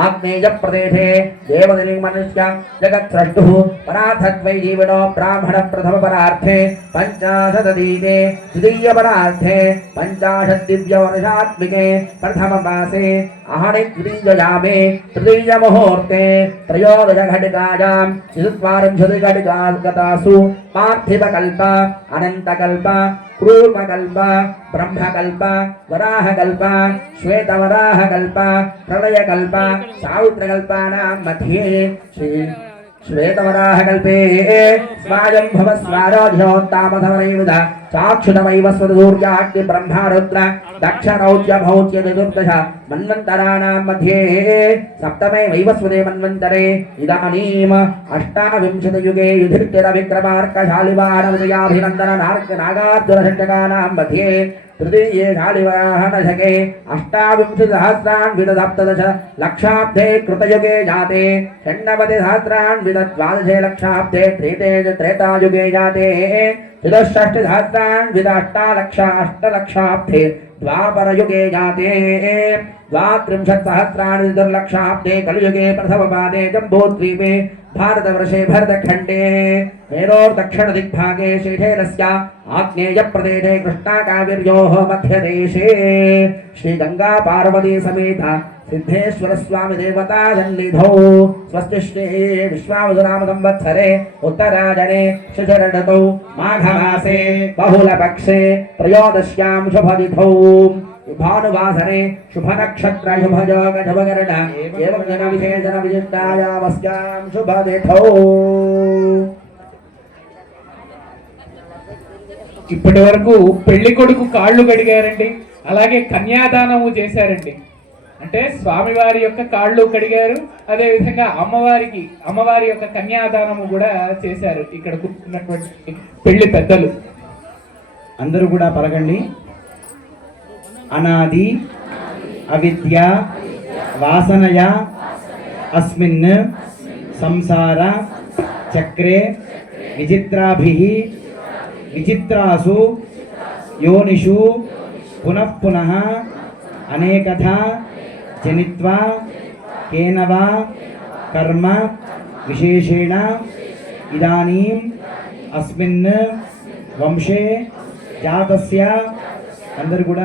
आग्नेय प्रदेशे देवदिलिंगमनस्य जगत्सृष्टुः परार्थत्वै जीवनो ब्राह्मण प्रथम परार्थे पंचाशदीते द्वितीय परार्थे पंचाशत् दिव्यवर्षात्मिके प्रथम मासे आहणे द्वितीययामे तृतीय मुहूर्ते त्रयोदश घटिकायां चतुर्वारिंशति घटिकासु पार्थिवकल्प अनन्तकल्प क्रूरकल्प ब्रह्मकल्प वराहकल्प श्वेतवराहकल्प प्रलयकल्प सावित्रकल्पानां मध्ये श्री श्वेतवराहकल्पे स्वायंभव स्वारोध्योत्तामधमनैविध चाक्षुषमैव स्वसूर्याग्नि ब्रह्मारुद्र दक्षरौच्य भौच्य चतुर्दश मन्वन्तराणां मध्ये सप्तमे वैवस्वते मन्वन्तरे इदानीम् अष्टाविंशतियुगे युधिष्ठिरविक्रमार्कशालिवाहनविजयाभिनन्दन नागार्जुनषट्टकानां मध्ये तृतीये शालिवाहनशके अष्टाविंशतिसहस्रान्वितसप्तदश लक्षाब्दे कृतयुगे जाते षण्णवतिसहस्रान्वितद्वादशे लक्षाब्दे त्रेतायुगे जाते चतुष्षष्टिसहस्रान्वित अष्टलक्षाब्दे द्वापरयुगे जाते द्वात्रिंशत्सहस्राणि चतुर्लक्षाब्दे कलियुगे प्रथमपादे जम्बूद्वीपे भारतवर्षे भरतखण्डे मेरोर्दक्षिणदिग्भागे श्रीशैलस्य आग्नेयप्रदेशे कृष्णाकावेर्योः मध्यदेशे श्रीगङ्गा पार्वती समेत सिद्धेश्वर स्वामी देवता सन्निधौ स्वस्ति श्री विश्वावसुनाम संवत्सरे उत्तरायणे शिशिरऋतौ माघमासे बहुलपक्षे त्रयोदश्यां शुभतिथौ भानुवासरे शुभनक्षत्र शुभयोग शुभकर्ण एवं जनविशेषण विशिष्टायामस्यां शुभतिथौ। ఇప్పటి వరకు పెళ్లి కొడుకు కాళ్ళు కడిగారండి, అలాగే కన్యాదానము చేశారండి. అంటే స్వామివారి యొక్క కాళ్ళు కడిగారు, అదే విధంగా అమ్మవారి యొక్క కన్యాదానము కూడా చేశారు. ఇక్కడ కూర్చున్నటువంటి పెళ్లి పెద్దలు అందరూ కూడా పలకండి. అనాది అవిద్య వాసనయ అస్మిన్ సంసార చక్రే విచిత్రాభిః విచిత్రాసు యోనిషు పునః పునః అనేకథా జనిత్వా కేనవా కర్మ విశేషేణ ఇదానీం అస్మిన్ వంశే జాతస్య. అందరూ కూడా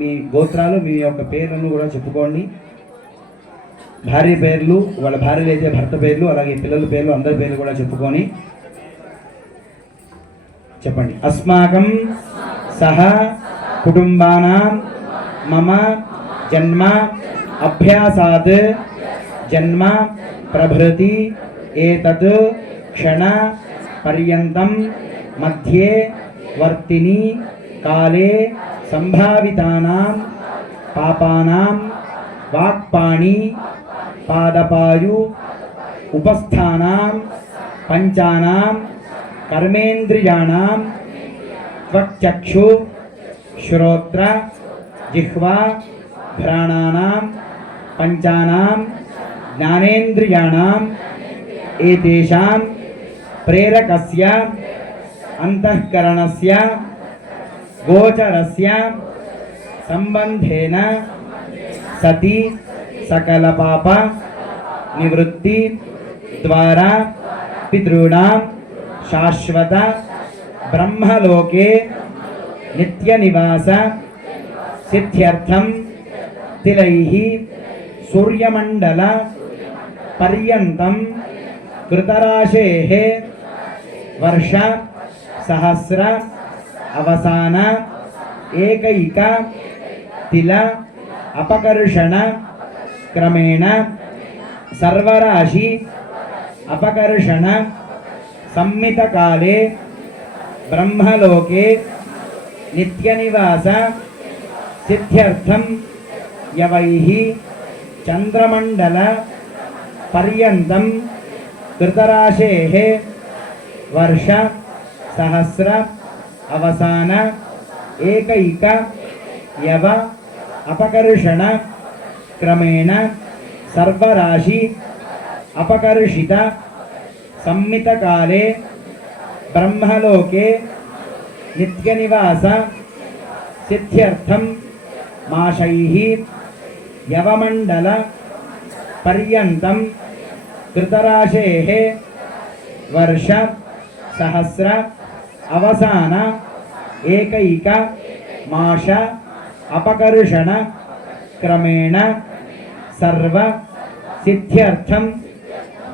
మీ గోత్రాలు మీ యొక్క పేర్లను కూడా చెప్పుకోండి. భార్య పేర్లు, వాళ్ళ భార్యలు అయితే భర్త పేర్లు, అలాగే పిల్లల పేర్లు, అందరి పేర్లు కూడా చెప్పుకొని చెప్పండి. అస్మాకం సహ కుటుంబానాం మమ జన్మ అభ్యాసాత్ జన్మ ప్రభృతి ఏతత్ క్షణ పర్యంతం మధ్యే వర్తిని కాలే సంభావితానాం పాపానాం వాక్పాణి పాదపాయు ఉపస్థానాం పంచానాం కర్మేంద్రియాణాం త్వక్చక్షు శ్రోత్ర జిహ్వా ఘ్రాణానాం పంచానాం జ్ఞానేంద్రియాణాం ఏతేషాం ప్రేరకస్య అంతఃకరణస్య గోచరస్య సంబంధేన సతి సకల పాప నివృత్తి ద్వారా పితॄణాం శాశ్వత బ్రహ్మలోకే నిత్య నివాస సిద్ధ్యర్థం తిలైః సూర్యమండల పర్యంతం కృతరాశేః వర్ష సహస్ర అవసాన ఏకైక తిల అపకర్షణ క్రమేణ సర్వరాశి అపకర్షణ సంమితకాలే బ్రహ్మలోకే నిత్యనివాస సిద్ధ్యర్థం యవైః చంద్రమండల పర్యంతం కృతరాశేః వర్ష సహస్ర అవసాన ఏకైక యవ అపకర్షణ క్రమేణ సర్వరాశి అపకర్షిత संमितकाले ब्रह्मलोके नित्यनिवास सिद्ध्यर्थं माशैः यवमण्डल पर्यन्तं कृतराशेः वर्ष सहस्र अवसान एकैक माश अपकर्षण क्रमेण सर्व सिद्ध्यर्थं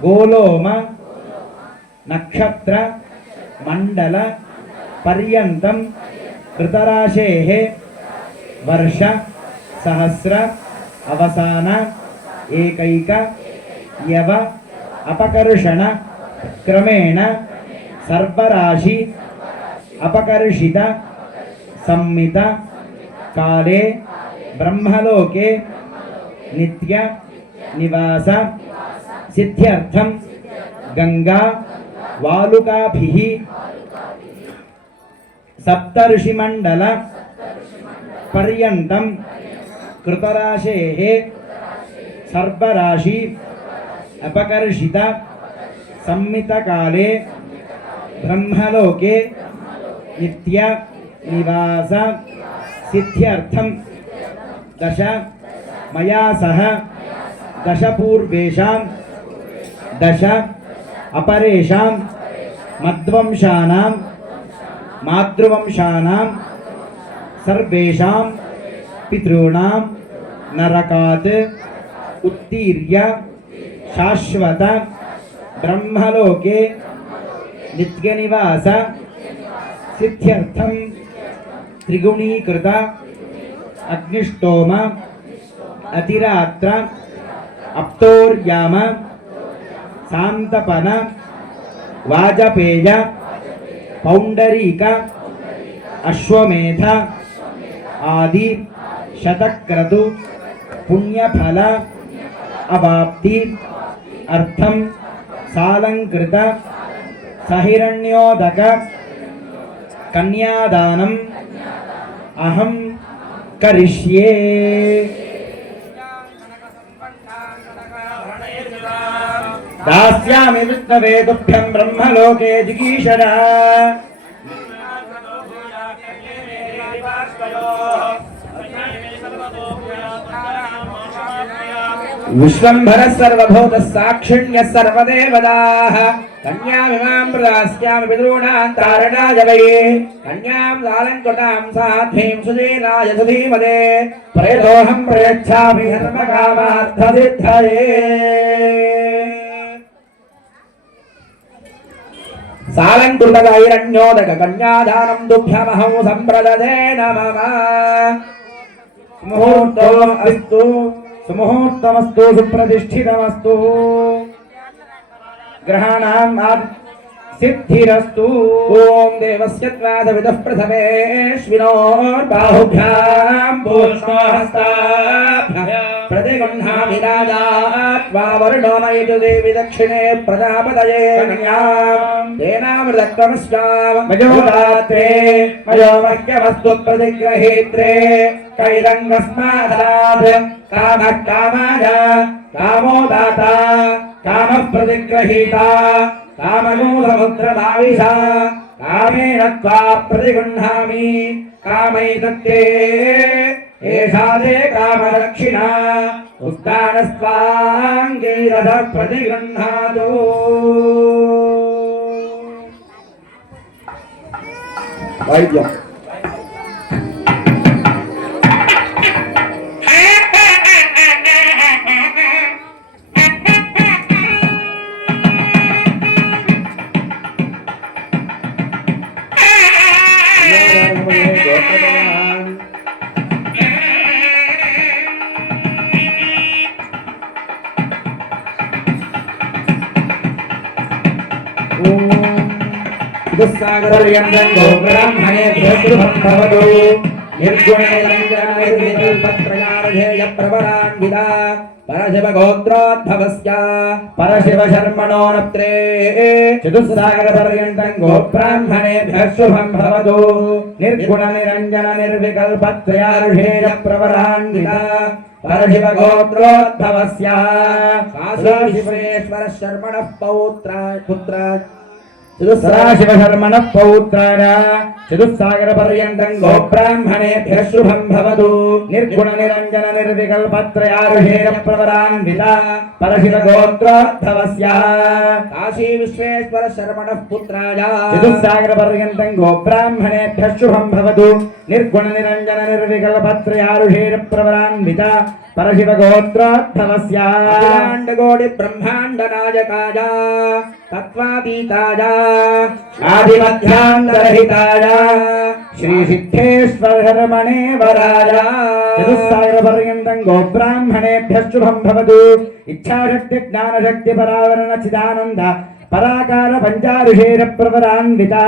गोलोम नक्षत्र मंडल पर्यन्तं कृतराशेः वर्ष सहस्र अवसान एकैक यव अपकर्षण क्रमेण सर्वराशि अपकर्षित सम्मित काले ब्रह्मलोके नित्य निवास सिद्ध्यर्थं गंगा वालुकाभिः सप्तऋषिमंडल पर्यन्तं कृतराशेः सर्वराशि अपकर्षित सम्मितकाले ब्रह्मलोके नित्य निवास सिद्ध्यर्थं दश मया सह दश पूर्वेषां दश अपरेषां मद्वंशानां मातृवंशानां सर्वेषां पितॄणां नरकात् उत्तीर्य शाश्वत ब्रह्मलोके नित्यनिवास सिद्ध्यर्थं त्रिगुणीकृत अग्निष्टोम अतिरात्र अप्तोर्याम शांतपन वाजपेय पौंडरीक अश्वमेध आदि शतक्रतु पुण्यफल अवाप्ति अर्थम सालंकृत सहिरण्योदक कन्यादानम अहम करिष्ये। दास्यामि विष्णवे तुभ्यं ब्रह्मलोके जिगीषण विश्वंभरः सर्वभूतः साक्षिण्यः सर्वदेवताः कन्यामिमां प्रदास्यामि पितॄणां तारणाय वै कन्यां लालङ्कृतां साध्वीं सुजीनाय सुधीमते प्रेतोऽहं प्रयच्छामि धर्मकामार्थसिद्धये। सालङ्कृतैरण्योदक कन्यादानं तुभ्यमहं सम्प्रददे नमः। मुहूर्तोऽस्तु सुमुहूर्तमस्तु सुप्रतिष्ठितमस्तु ग्रहाणाम् सिद्धिरस्तु। ओम देवस्य त्वादविदः प्रथमेश्विनोर्बाहुभ्यां पूष्णहस्ताभ्यां प्रतिगृह्णामि राजा वरुणो नयतु देवि दक्षिणे प्रजापतये कन्यां तेनामृतक्रमश्चां मयोदात्रे मयोमह्यमस्तु प्रतिग्रहीत्रे कैरङ्गस्मादात् कामः कामाय कामो दाता कामः प्रतिग्रहीता कामगोसमुद्रमाविशा कामेन त्वा प्रतिगृह्णामि कामैतत्ते एषा ते कामदक्षिणा उत्तानस्त्वाङ्गीरथः प्रतिगृह्णातु। वैद्यम् सागरयन्तो ब्राह्मणे भ्रष्टुभं भवतु निर्गुणेन्द्रपत्रयार्धेय प्रवरान्विता परशिवगोत्रोद्भवस्य परशिवशर्मणो नप्त्रे चतुस्सागरपर्यन्तं गोब्राह्मणेभ्यः शुभं भवतु निर्गुणनिरञ्जन निर्विकल्पत्रयार्धेय प्रवरान्विता परशिव गोत्रोद्भवस्य काशीश्वरेश्वर शर्मणः पुत्र सदाशिवशर्मणः पौत्राण चतुस्सागर पर्यन्तं गोब्राह्मणेभ्यः शुभं भवतु निर्गुण निरञ्जन निर्विकल्पत्रयारुषेण प्रवरान्विता परशिव गोत्रोद्भवस्य काशी विश्वेश्वर शर्मणः पुत्राय चतुस्सागर पर्यन्तं गोब्राह्मणेभ्यः शुभं भवतु निर्गुण निरञ्जन निर्विकल्पत्रयारुषेण प्रवरान्विता परशिव गोत्रोद्भवस्य अखिलाण्डकोटि ब्रह्माण्ड नायकाय तत्त्वातीताय आदिमध्यान्तरहिताय श्री सिद्धेश्वर शर्मणे वराय चतुस्सागर पर्यन्तं गोब्राह्मणेभ्यः शुभं भवतु इच्छाशक्ति ज्ञानशक्ति परावरण चिदानन्द पराकार पंचारुषेण प्रवरान्विता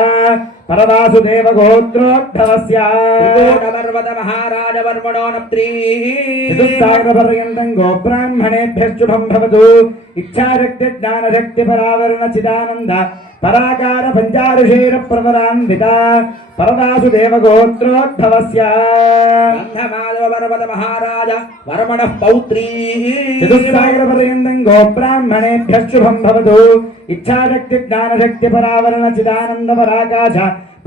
परवासुदेव गोत्रोद्भवस्य त्रिकोटपर्वत महाराज वर्मणो नप्त्री चतुस्सागर पर्यन्तं गोब्राह्मणेभ्यः शुभं भवतु इच्छाशक्ति ज्ञानशक्ति परावरण चिदानन्द पराकार पंचारुषेण प्रवरान्विता परवासुदेव गोत्रोद्भवस्य गन्धमाधव पर्वत महाराज वर्मणः पौत्री चतुस्सागर पर्यन्तं गोब्राह्मणेभ्यः शुभं भवतु इच्छाशक्ति ज्ञानशक्ति परावरण चिदानन्द पराकाश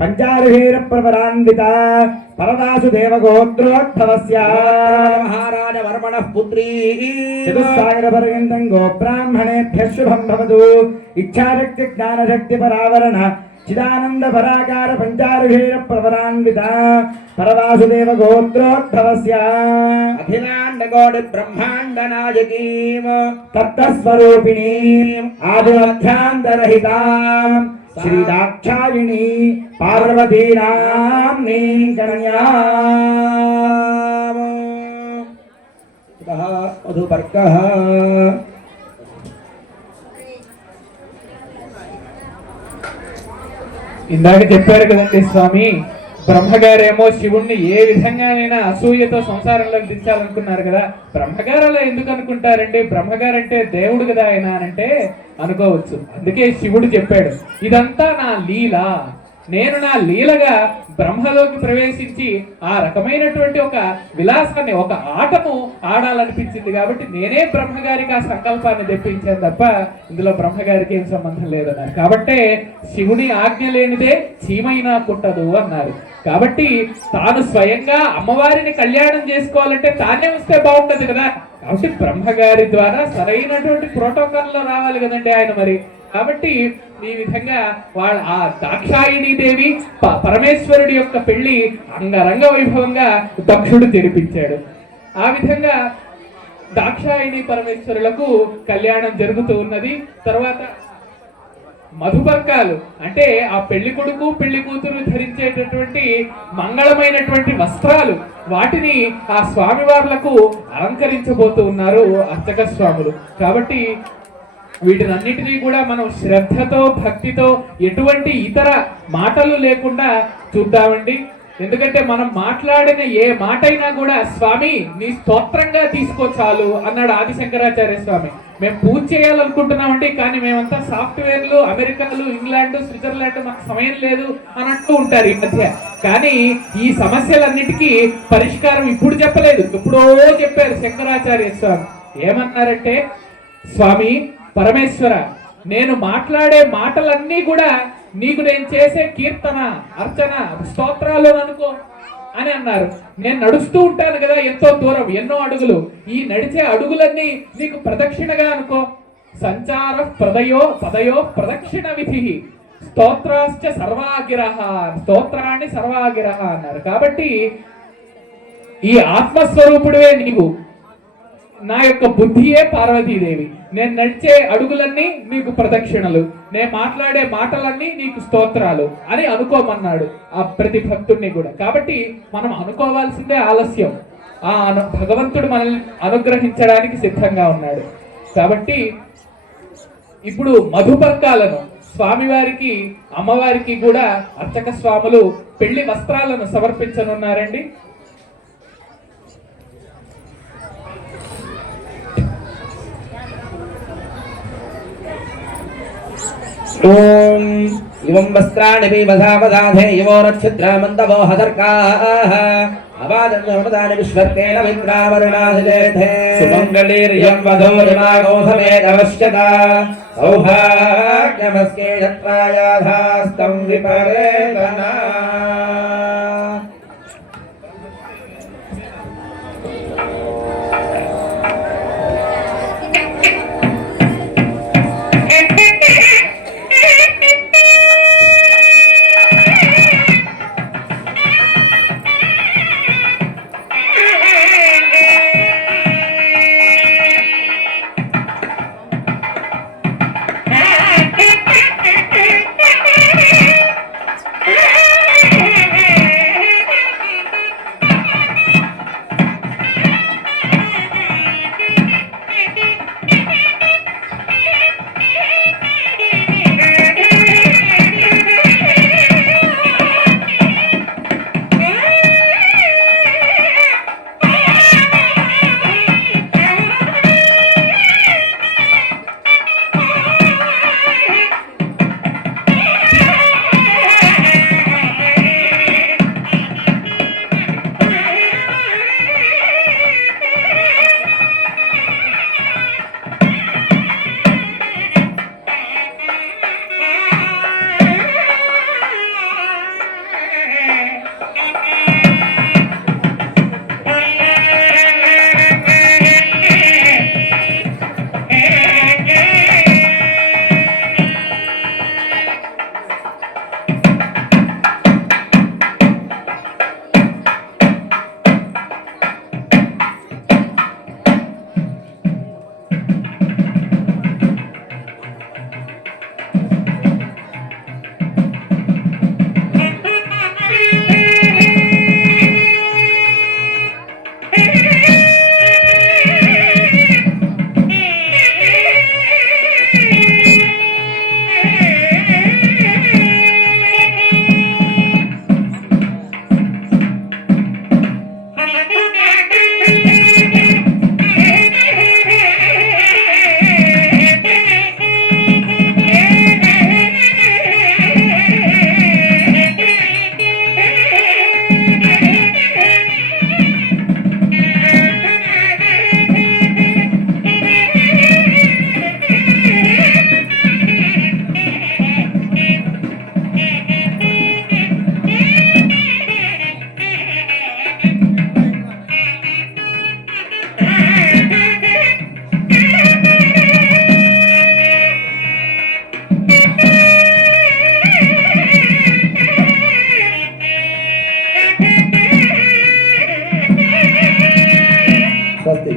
पंचारुषेण प्रवरान्विता परवासुदेव गोत्रोद्भवस्य महाराज वर्मणः पुत्री चतुस्सागर पर्यन्तं गोब्राह्मणेभ्यः शुभं भवतु इच्छाशक्ति ज्ञानशक्ति परावरण चिदानंद पराकार पंचारुषेण प्रवरान्विता परवासुदेव गोत्रोद्भवस्य अखिलाण्डकोटि ब्रह्माण्ड नायकीं तत्त्वस्वरूपिणीं आदिमध्यान्तरहितां श्री दाक्षायिणी पार्वती नाम्नीं कन्याम् मधुपर्कः ఇందాక చెప్పారు కదండి స్వామి, బ్రహ్మగారేమో శివుణ్ణి ఏ విధంగానైనా అసూయతో సంసారంలోకి దించాలనుకున్నారు కదా. బ్రహ్మగారు అలా ఎందుకు అనుకుంటారండి? బ్రహ్మగారంటే దేవుడు కదా ఆయన అంటే అనుకోవచ్చు. అందుకే శివుడు చెప్పాడు, ఇదంతా నా లీల, నేను నా లీలగా బ్రహ్మలోకి ప్రవేశించి ఆ రకమైనటువంటి ఒక విలాసాన్ని, ఒక ఆటను ఆడాలనిపించింది కాబట్టి నేనే బ్రహ్మగారికి ఆ సంకల్పాన్ని తెప్పించాను తప్ప ఇందులో బ్రహ్మగారికి ఏం సంబంధం లేదన్నారు. కాబట్టే శివుని ఆజ్ఞ లేనిదే చీమైనా కుట్టదు అన్నారు. కాబట్టి తాను స్వయంగా అమ్మవారిని కళ్యాణం చేసుకోవాలంటే తానే వస్తే బాగుంటది కదా. కాబట్టి బ్రహ్మగారి ద్వారా సరైనటువంటి ప్రోటోకాల్ లో రావాలి కదండి ఆయన మరి. కాబట్టి ఈ విధంగా వాళ్ళ ఆ దాక్షాయిణీ దేవి పరమేశ్వరుడి యొక్క పెళ్లి అంగరంగ వైభవంగా దక్షుడు జరిపించాడు. ఆ విధంగా దాక్షాయిణీ పరమేశ్వరులకు కళ్యాణం జరుగుతూ ఉన్నది. తర్వాత మధుపర్కాలు అంటే ఆ పెళ్లి కొడుకు పెళ్లి కూతురు ధరించేటటువంటి మంగళమైనటువంటి వస్త్రాలు, వాటిని ఆ స్వామివార్లకు అలంకరించబోతూ ఉన్నారు అర్చక స్వాములు. కాబట్టి వీటినన్నిటినీ కూడా మనం శ్రద్ధతో భక్తితో ఎటువంటి ఇతర మాటలు లేకుండా చూద్దామండి. ఎందుకంటే మనం మాట్లాడిన ఏ మాట అయినా కూడా స్వామి నీ స్తోత్రంగా తీసుకో చాలు అన్నాడు ఆది శంకరాచార్య స్వామి. మేము పూజ చేయాలనుకుంటున్నామండి, కానీ మేమంతా సాఫ్ట్వేర్లు, అమెరికాలు, ఇంగ్లాండ్, స్విట్జర్లాండ్, మాకు సమయం లేదు అని అంటూ ఉంటారు ఈ మధ్య. కానీ ఈ సమస్యలన్నిటికీ పరిష్కారం ఇప్పుడు చెప్పలేదు, ఎప్పుడో చెప్పారు శంకరాచార్య స్వామి. ఏమన్నారంటే, స్వామి పరమేశ్వర, నేను మాట్లాడే మాటలన్నీ కూడా నీకు నేను చేసే కీర్తన, అర్చన, స్తోత్రాలు అనుకో అని అన్నారు. నేను నడుస్తూ ఉంటాను కదా ఎంతో దూరం, ఎన్నో అడుగులు, ఈ నడిచే అడుగులన్నీ నీకు ప్రదక్షిణగా అనుకో. సంచార పదయో ప్రదక్షిణ విధి స్తోత్రాశ్చ సర్వాగిరహ, స్తోత్రాన్ని సర్వాగిరహ అన్నారు. కాబట్టి ఈ ఆత్మస్వరూపుడే నీవు, నా యొక్క బుద్ధియే పార్వతీదేవి, నేను నడిచే అడుగులన్నీ నీకు ప్రదక్షిణలు, నేను మాట్లాడే మాటలన్నీ నీకు స్తోత్రాలు అని అనుకోమన్నాడు ఆ ప్రతి భక్తుడిని కూడా. కాబట్టి మనం అనుకోవాల్సిందే ఆలస్యం, ఆ భగవంతుడు మనల్ని అనుగ్రహించడానికి సిద్ధంగా ఉన్నాడు. కాబట్టి ఇప్పుడు మధుపర్కాలను స్వామివారికి అమ్మవారికి కూడా అర్చక స్వాములు పెళ్లి వస్త్రాలను సమర్పించనున్నారండి. ఓం इवं वस्त्राणि विवधावदाधे इवो नक्षत्रामन्तवो हदर्काः अवादन्नर्मदानि विश्वर्तेन विद्रावरुणाधिलेधे सुमङ्गलीर्यं वधूरिमागोधमेदवश्यता सौभाग्यमस्ये यत्रायाधास्तं विपरेतना स्वस्ति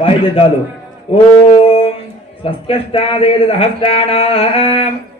वायुदालु ओम स्वस्त्यष्टादेदहस्राणां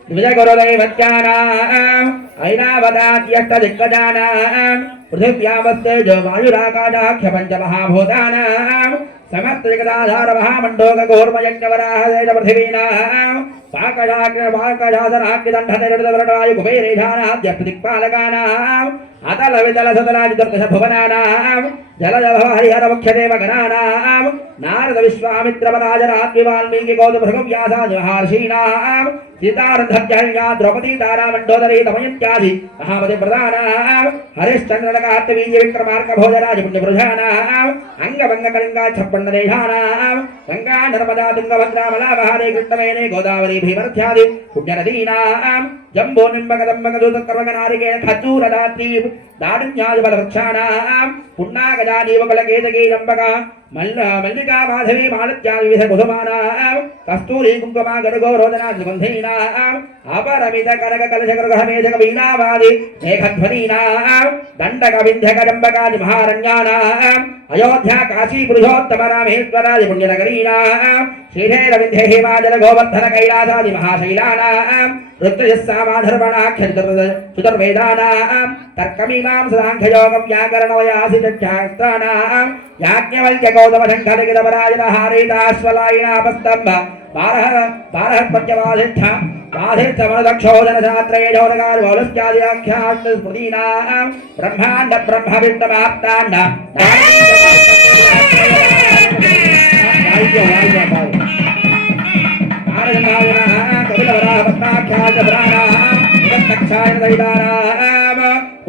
द्विजगुरुदैवत्यानां ऐरावताद्यष्टदिक्कजानां पृथिव्यामस्तेजो वायुराकाशाख्य पञ्चमहाभूतानां समस्तजगदाधारमहामण्डोकघोर्मयज्ञवराहदेव पृथिवीनां पाकशाग्रवाकशासनाग्निदण्डनिर्दवरणायुकुबेरेशानाद्यप्रदिक्पालकानां अतलवितलसतलादिदर्दशभुवनानां जलजलहरिहरमुख्यदेवगणानां नारदविश्वामित्रपराजरात्रिवाल्मीकिगौतमभृगव्यासादिमहर्षीणां सीतारन्धत्यहल्या द्रौपदी तारामण्डोदरी दमयन्त्यादि महापतिप्रदानां हरिश्चन्द्रनकात्तवीर्यविक्रमार्कभोजराजपुण्यपुरुषाणां अङ्गभङ्गकलिङ्गाच्छप्पण्णदेशानां गङ्गा नर्मदा तुङ्गभद्रा मलाबहारे कृष्णवेणे गोदावरी भीमरथ्यादि पुण्यनदीनां जम्बो निम्बकदम्बकदूतकर्मकनारिकेण खच्चूरदात्री दाडिन्यादिबलवृक्षाणां पुण्णागजादीवकलकेतकीजम्बक मल्लिका माधवी मालत्यादि विविध कुसुमानां कस्तूरी कुङ्कुमा गरुगो रोदनादिगन्धीनां अपरमित कनक कलशगृहमेधक वीणावादि मेघध्वनीनां दण्डकविन्ध्यकजम्बकादि महारण्यानां अयोध्या काशी पुरुषोत्तम रामेश्वरादि पुण्यनगरीणां श्रीधैर्यविन्ध्य हिमाचल गोवर्धन कैलासादि महाशैलानां ऋतुजस्सामाधर्मणाख्य चतुर्वेदानां तर्कमीमांसाङ्ख्ययोगं व्याकरणवयासितच्छास्त्राणां याज्ञवल्क्य गौतमशङ्खलिखितपराजितहारेताश्वलायिनापस्तम्भ बारहत्पञ्चवासिष्ठमनदक्षोदनशास्त्रये जौनकार्यौलस्याद्याख्यास्मृतीनां ब्रह्माण्ड ब्रह्मवित्तमाप्ताण्ड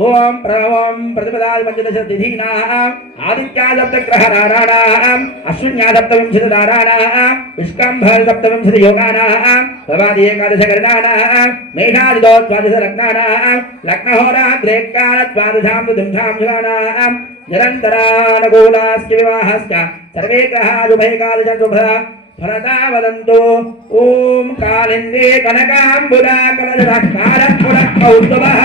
ఓం ప్రణవం ప్రతిపదాది పంచదశ తిథీనాం ఆదిత్యాసప్తగ్రహరాణాం అశ్విన్యాసప్తవింశతిదారాణాం విష్కంభసప్తవింశతి యోగానాం భవాది ఏకాదశకరణానాం మేషాదిదోద్వాదశ లగ్నానాం లగ్నహోరాగ్రేకాలద్వాదశాం దింశాం శుభానాం నిరంతరానుకూలాస్య వివాహస్య సర్వే గ్రహాదుభయకాదశ శుభ ఫలదా వదంతు. ఓం కాళిందే కనకాంబుదా కలశకాలపురకౌస్తుభః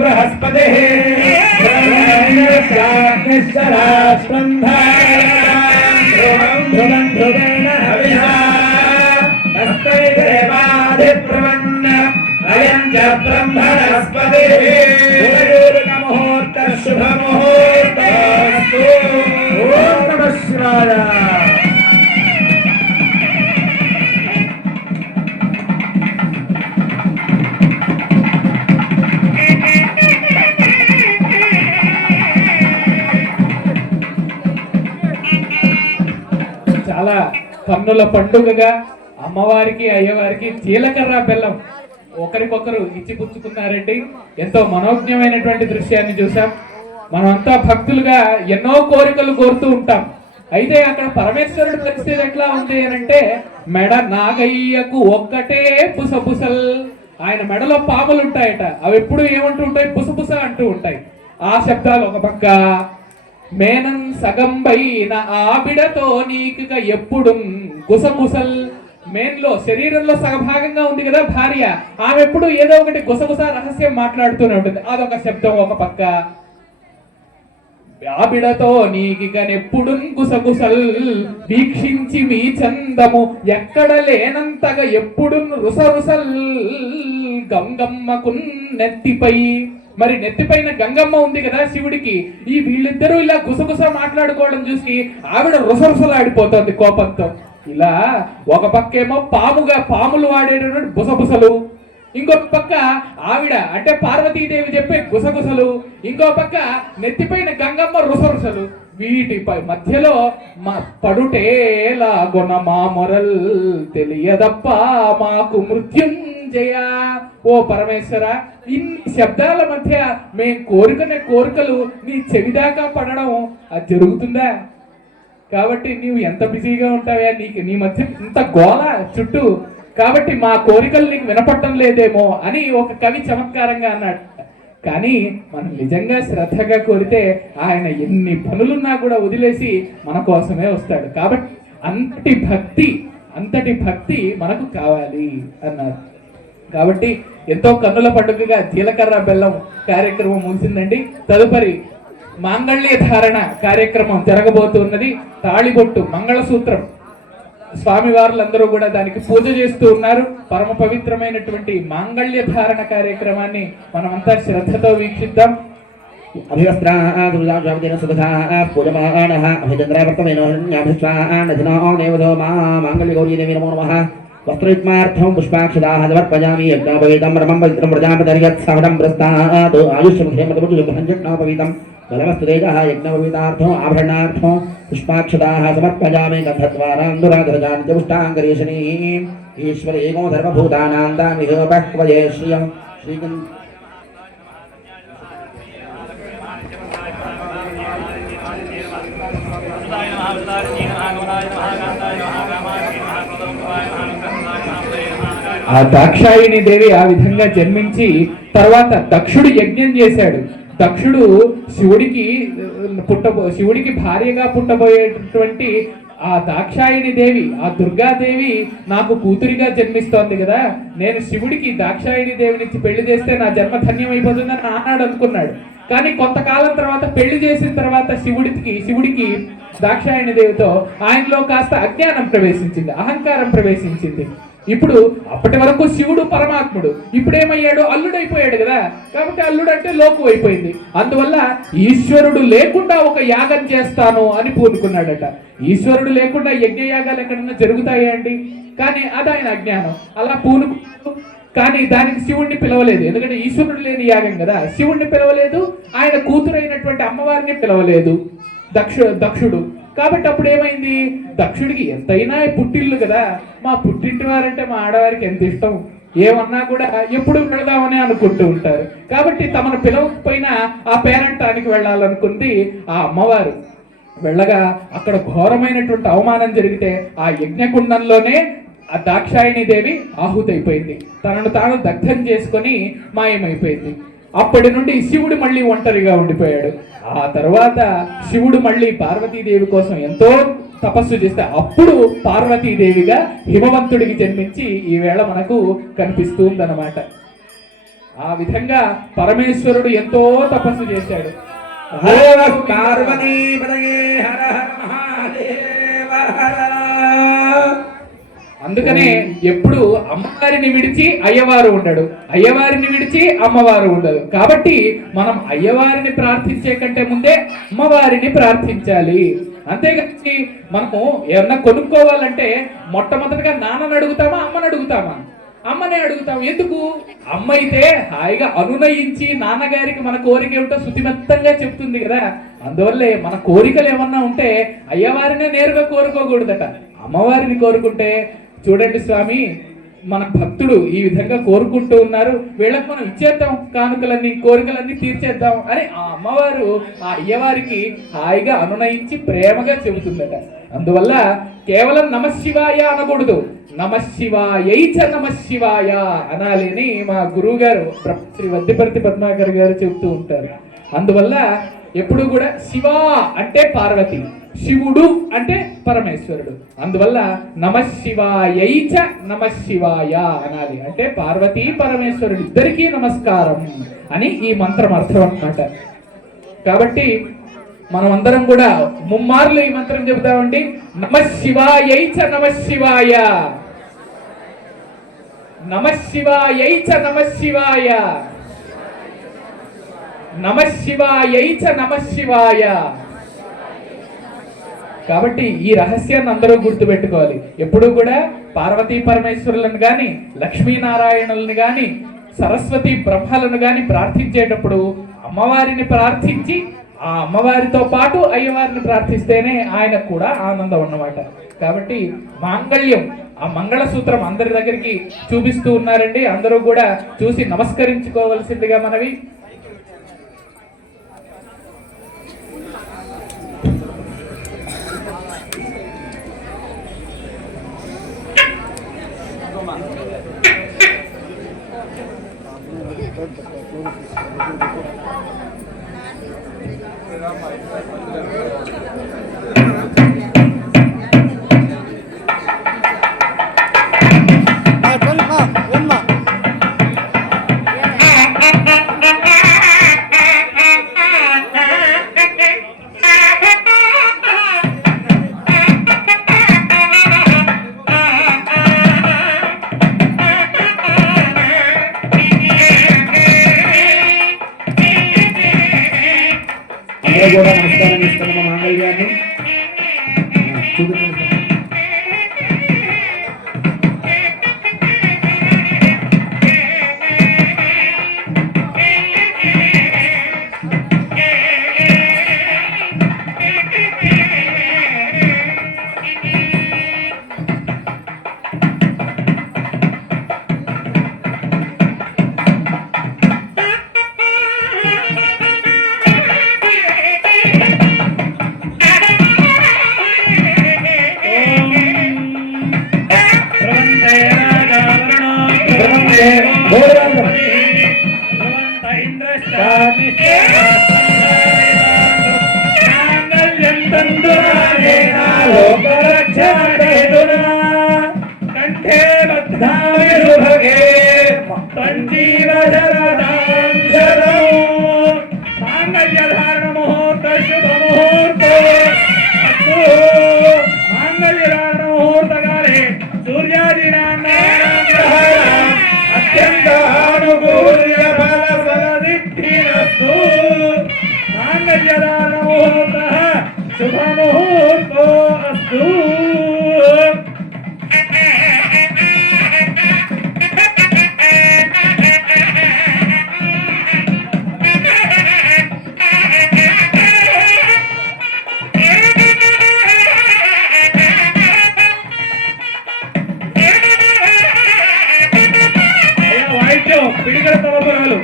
బృహస్పతి అయం చ బ్రహ్మణస్పతి ముహూర్త శుభ ముహూర్త. ఓం నమః శివాయ. చాలా కన్నుల పండుగగా అమ్మవారికి అయ్యవారికి జీలకర్ర బెల్లం ఒకరికొకరు ఇచ్చి పుచ్చుకున్నారండి. ఎంతో మనోజ్ఞమైనటువంటి దృశ్యాన్ని చూసాం. మనమంతా భక్తులుగా ఎన్నో కోరికలు కోరుతూ ఉంటాం. అయితే అక్కడ పరమేశ్వరుడి పరిస్థితి ఎట్లా ఉంది అంటే మెడ నాగయ్యకు ఒక్కటే పుసపుసల్. ఆయన మెడలో పాములు ఉంటాయట. అవి ఎప్పుడు ఏమంటూ ఉంటాయి? పుసపుస అంటూ ఉంటాయి. ఆ శబ్దాలు ఒక పక్క. మేనం సగంబైన ఆవిడతో నీకుక ఎప్పుడు గుసగుసల్. మేన్లో శరీరంలో సగభాగంగా ఉంది కదా భార్య, ఆమె ఎప్పుడు ఏదో ఒకటి గుసగుస రహస్యం మాట్లాడుతూనే ఉంటుంది. అదొక శబ్దం ఒక పక్క. ఆవిడతో నీకికనెప్పుడు గుసగుసల్ వీక్షించి మీ చందము ఎక్కడ లేనంతగా ఎప్పుడు రుసరుసల్. గంగమ్మకు నెత్తిపై, మరి నెత్తిపైన గంగమ్మ ఉంది కదా శివుడికి. ఈ వీళ్ళిద్దరూ ఇలా గుసగుస మాట్లాడుకోవడం చూసి ఆవిడ రుసరుసలాడిపోతుంది కోపంతో. ఇలా ఒక పక్కేమో పాములు వాడేటటువంటి బుసబుసలు, ఇంకొక పక్క ఆవిడ అంటే పార్వతీదేవి చెప్పే గుసగుసలు, ఇంకో పక్క నెత్తిపైన గంగమ్మ రుసరుసలు. వీటిపై మధ్యలో పడుటేలాగొన మా మొరల్ తెలియదప్ప మాకు మృత్యుంజయ. ఓ పరమేశ్వర, ఇన్ని శబ్దాల మధ్య మేం కోరుకునే కోరికలు నీ చెవిదాకా పడడం అది జరుగుతుందా? కాబట్టి నీవు ఎంత బిజీగా ఉంటావా, నీ మధ్య ఇంత గోల చుట్టూ, కాబట్టి మా కోరికలు నీకు వినపడటం లేదేమో అని ఒక కవి చమత్కారంగా అన్నాడు. కానీ మనం నిజంగా శ్రద్ధగా కోరితే ఆయన ఎన్ని పనులున్నా కూడా వదిలేసి మన కోసమే వస్తాడు. కాబట్టి అంతటి భక్తి మనకు కావాలి అన్నారు. కాబట్టి ఎంతో కన్నుల పండుగగా జీలకర్ర బెల్లం కార్యక్రమం ముగిసిందండి. తదుపరి మాంగళ్య ధారణ కార్యక్రమం జరగబోతున్నది. తాళిబొట్టు, మంగళసూత్రం, స్వామివారులందరూ కూడా దానికి పూజ చేస్తూ ఉన్నారు. పరమ పవిత్రమైనటువంటి మాంగళ్య ధారణ కార్యక్రమాన్ని మనమంతా శ్రద్ధతో వీక్షిద్దాం. వస్త్రయుగ్మార్థం పుష్పాక్షదాః సమర్పయామి. యజ్ఞోపవీతం రమం పవిత్రం ప్రజాపతిర్యత్సహనం ప్రస్తాతు ఆయుష్యముఖేమతముజుభంజట్నోపవీతం బలమస్తు తేజః. యజ్ఞోపవీతార్థం ఆభరణార్థం పుష్పాక్షదాః సమర్పయామి. గంధద్వారాందురాధరజానిత్యపుష్టాంగరీషణీం ఈశ్వర ఏకో సర్వభూతానాం దామిహోపహ్వయే శ్రియం శ్రీగం. ఆ దాక్షాయిని దేవి ఆ విధంగా జన్మించి తర్వాత దక్షుడు యజ్ఞం చేశాడు. దక్షుడు శివుడికి భార్యగా పుట్టబోయేటటువంటి ఆ దాక్షాయిని దేవి, ఆ దుర్గాదేవి నాకు కూతురిగా జన్మిస్తోంది కదా, నేను శివుడికి దాక్షాయిని దేవినిచ్చి పెళ్లి చేస్తే నా జన్మ ధన్యమైపోతుందని నాన్నాడు అనుకున్నాడు. కానీ కొంతకాలం తర్వాత పెళ్లి చేసిన తర్వాత శివుడికి దాక్షాయిని దేవితో ఆయనలో కాస్త అజ్ఞానం ప్రవేశించింది, అహంకారం ప్రవేశించింది. ఇప్పుడు అప్పటి వరకు శివుడు పరమాత్ముడు, ఇప్పుడు ఏమయ్యాడు? అల్లుడైపోయాడు కదా. కాబట్టి అల్లుడు అంటే లోకు అయిపోయింది. అందువల్ల ఈశ్వరుడు లేకుండా ఒక యాగం చేస్తాను అని పూనుకున్నాడట. ఈశ్వరుడు లేకుండా యజ్ఞయాగాలు ఎక్కడన్నా జరుగుతాయా అండి? కానీ అది ఆయన అజ్ఞానం. అలా పూనుకు, కానీ దానికి శివుణ్ణి పిలవలేదు. ఎందుకంటే ఈశ్వరుడు లేని యాగం కదా. శివుణ్ణి పిలవలేదు, ఆయన కూతురైనటువంటి అమ్మవారిని పిలవలేదు దక్షుడు. కాబట్టి అప్పుడు ఏమైంది? దక్షుడికి ఎంతైనా పుట్టిల్లు కదా, మా పుట్టింటి వారంటే మా ఆడవారికి ఎంత ఇష్టం, ఏమన్నా కూడా ఎప్పుడు వెళదామని అనుకుంటూ ఉంటారు. కాబట్టి తమను పిలవకపోయినా ఆ పేరంటానికి వెళ్ళాలనుకుంది ఆ అమ్మవారు. వెళ్ళగా అక్కడ ఘోరమైనటువంటి అవమానం జరిగితే ఆ యజ్ఞకుండంలోనే ఆ దాక్షాయిని దేవి ఆహుతైపోయింది. తనను తాను దగ్ధం చేసుకొని మాయమైపోయింది. అప్పటి నుండి శివుడు మళ్ళీ ఒంటరిగా ఉండిపోయాడు. ఆ తర్వాత శివుడు మళ్ళీ పార్వతీదేవి కోసం ఎంతో తపస్సు చేస్తే అప్పుడు పార్వతీదేవిగా హిమవంతుడికి జన్మించి ఈవేళ మనకు కనిపిస్తూ ఉందన్నమాట. ఆ విధంగా పరమేశ్వరుడు ఎంతో తపస్సు చేశాడు. అందుకనే ఎప్పుడు అమ్మవారిని విడిచి అయ్యవారు ఉండడు, అయ్యవారిని విడిచి అమ్మవారు ఉండదు. కాబట్టి మనం అయ్యవారిని ప్రార్థించే కంటే ముందే అమ్మవారిని ప్రార్థించాలి. అంతేకాని మనము ఏమన్నా కొనుక్కోవాలంటే మొట్టమొదటిగా నాన్నని అడుగుతామా, అమ్మని అడుగుతామా? అమ్మనే అడుగుతాం. ఎందుకు? అమ్మ అయితే హాయిగా అనునయించి నాన్నగారికి మన కోరిక ఏమిటో శుతిమెత్తంగా చెప్తుంది కదా. అందువల్లే మన కోరికలు ఏమన్నా ఉంటే అయ్యవారినే నేరుగా కోరుకోకూడదట, అమ్మవారిని కోరుకుంటే. చూడండి స్వామి, మన భక్తుడు ఈ విధంగా కోరుకుంటూ ఉన్నారు, వీళ్ళకి మనం ఇచ్చేద్దాం, కానుకలన్నీ కోరికలన్నీ తీర్చేద్దాం అని ఆ అమ్మవారు ఆ అయ్యవారికి హాయిగా అనునయించి ప్రేమగా చెబుతుందట. అందువల్ల కేవలం నమశివాయ అనకూడదు, నమశివాయైచ నమశివాయ అనాలి అని మా గురువు గారు శ్రీ వద్దిపర్తి పద్మాకర్ గారు చెబుతూ ఉంటారు. అందువల్ల ఎప్పుడు కూడా శివ అంటే పార్వతి, శివుడు అంటే పరమేశ్వరుడు. అందువల్ల నమశివాయైచ నమశివాయ అనాలి. అంటే పార్వతీ పరమేశ్వరుడు ఇద్దరికీ నమస్కారం అని ఈ మంత్రం అర్థం అన్నమాట. కాబట్టి మనం అందరం కూడా ముమ్మార్లు ఈ మంత్రం చెబుతామండి. నమశివాయైచ నమశివాయ, నమశివాయైచ నమశివాయ, నమశివాయైచ నమశివాయ. కాబట్టి ఈ రహస్యాన్ని అందరూ గుర్తుపెట్టుకోవాలి. ఎప్పుడు కూడా పార్వతీ పరమేశ్వరులను గాని, లక్ష్మీనారాయణులను గాని, సరస్వతి బ్రహ్మలను గాని ప్రార్థించేటప్పుడు అమ్మవారిని ప్రార్థించి ఆ అమ్మవారితో పాటు అయ్యవారిని ప్రార్థిస్తేనే ఆయనకు కూడా ఆనందం అన్నమాట. కాబట్టి మాంగళ్యం, ఆ మంగళసూత్రం అందరి దగ్గరికి చూపిస్తూ ఉన్నారండి. అందరూ కూడా చూసి నమస్కరించుకోవలసిందిగా మనవి. కూడా నమస్కారం ఇస్తున్నాము మాంగళ్యాన్ని చూపించండి. మాంగళ్యదానముహూర్తః శుభముహూర్తో అస్తు. వాయిద్యం పిడిగల తలపురాలు.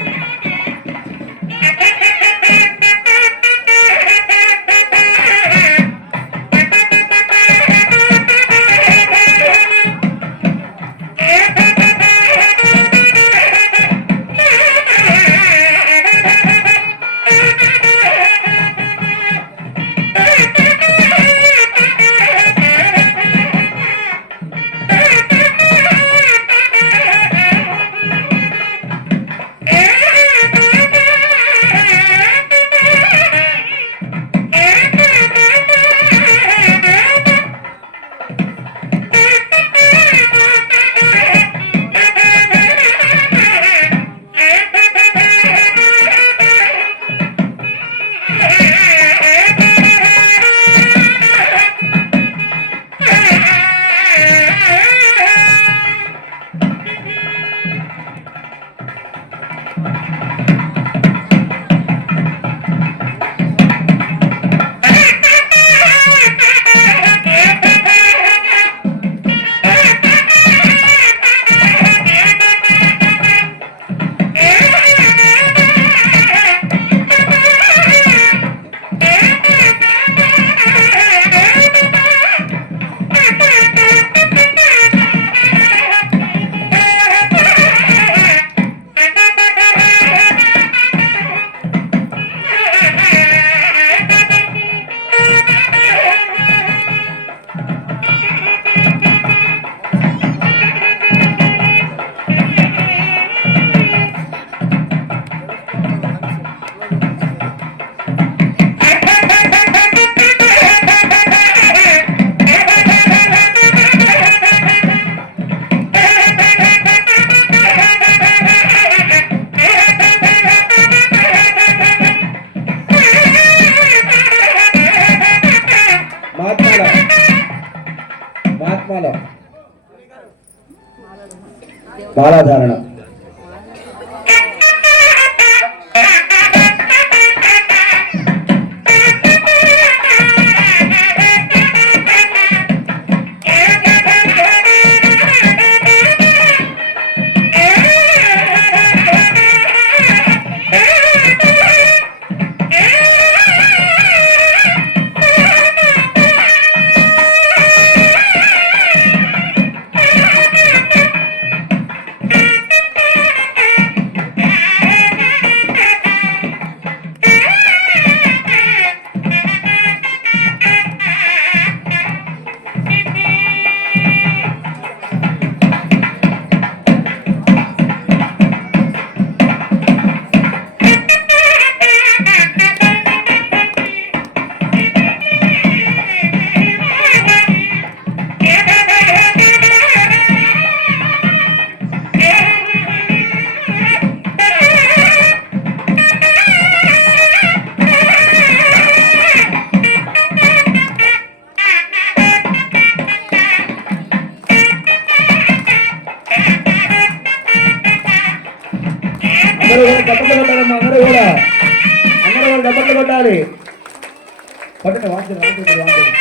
మహాత్మాలో మాలాధారణ. అందరూ కూడా డబ్బట్లు కొట్టాలి. కొట్టండి వాంచండి.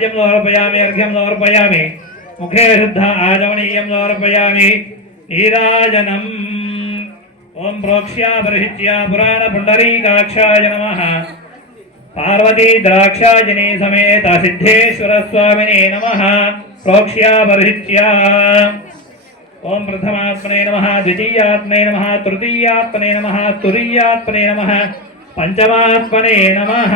आद्यं समर्पयामि अर्घ्यं समर्पयामि मुखे शुद्ध आचमनीयं समर्पयामि नीराजनम् ओम प्रोक्ष्या बर्हित्या पुराण पुंडरीकाक्षाय नमः पार्वती द्राक्षाजनी समेत सिद्धेश्वर स्वामिने नमः प्रोक्ष्या बर्हित्या ओम प्रथमात्मने नमः द्वितीयात्मने नमः तृतीयात्मने नमः तुरीयात्मने नमः पंचमात्मने नमः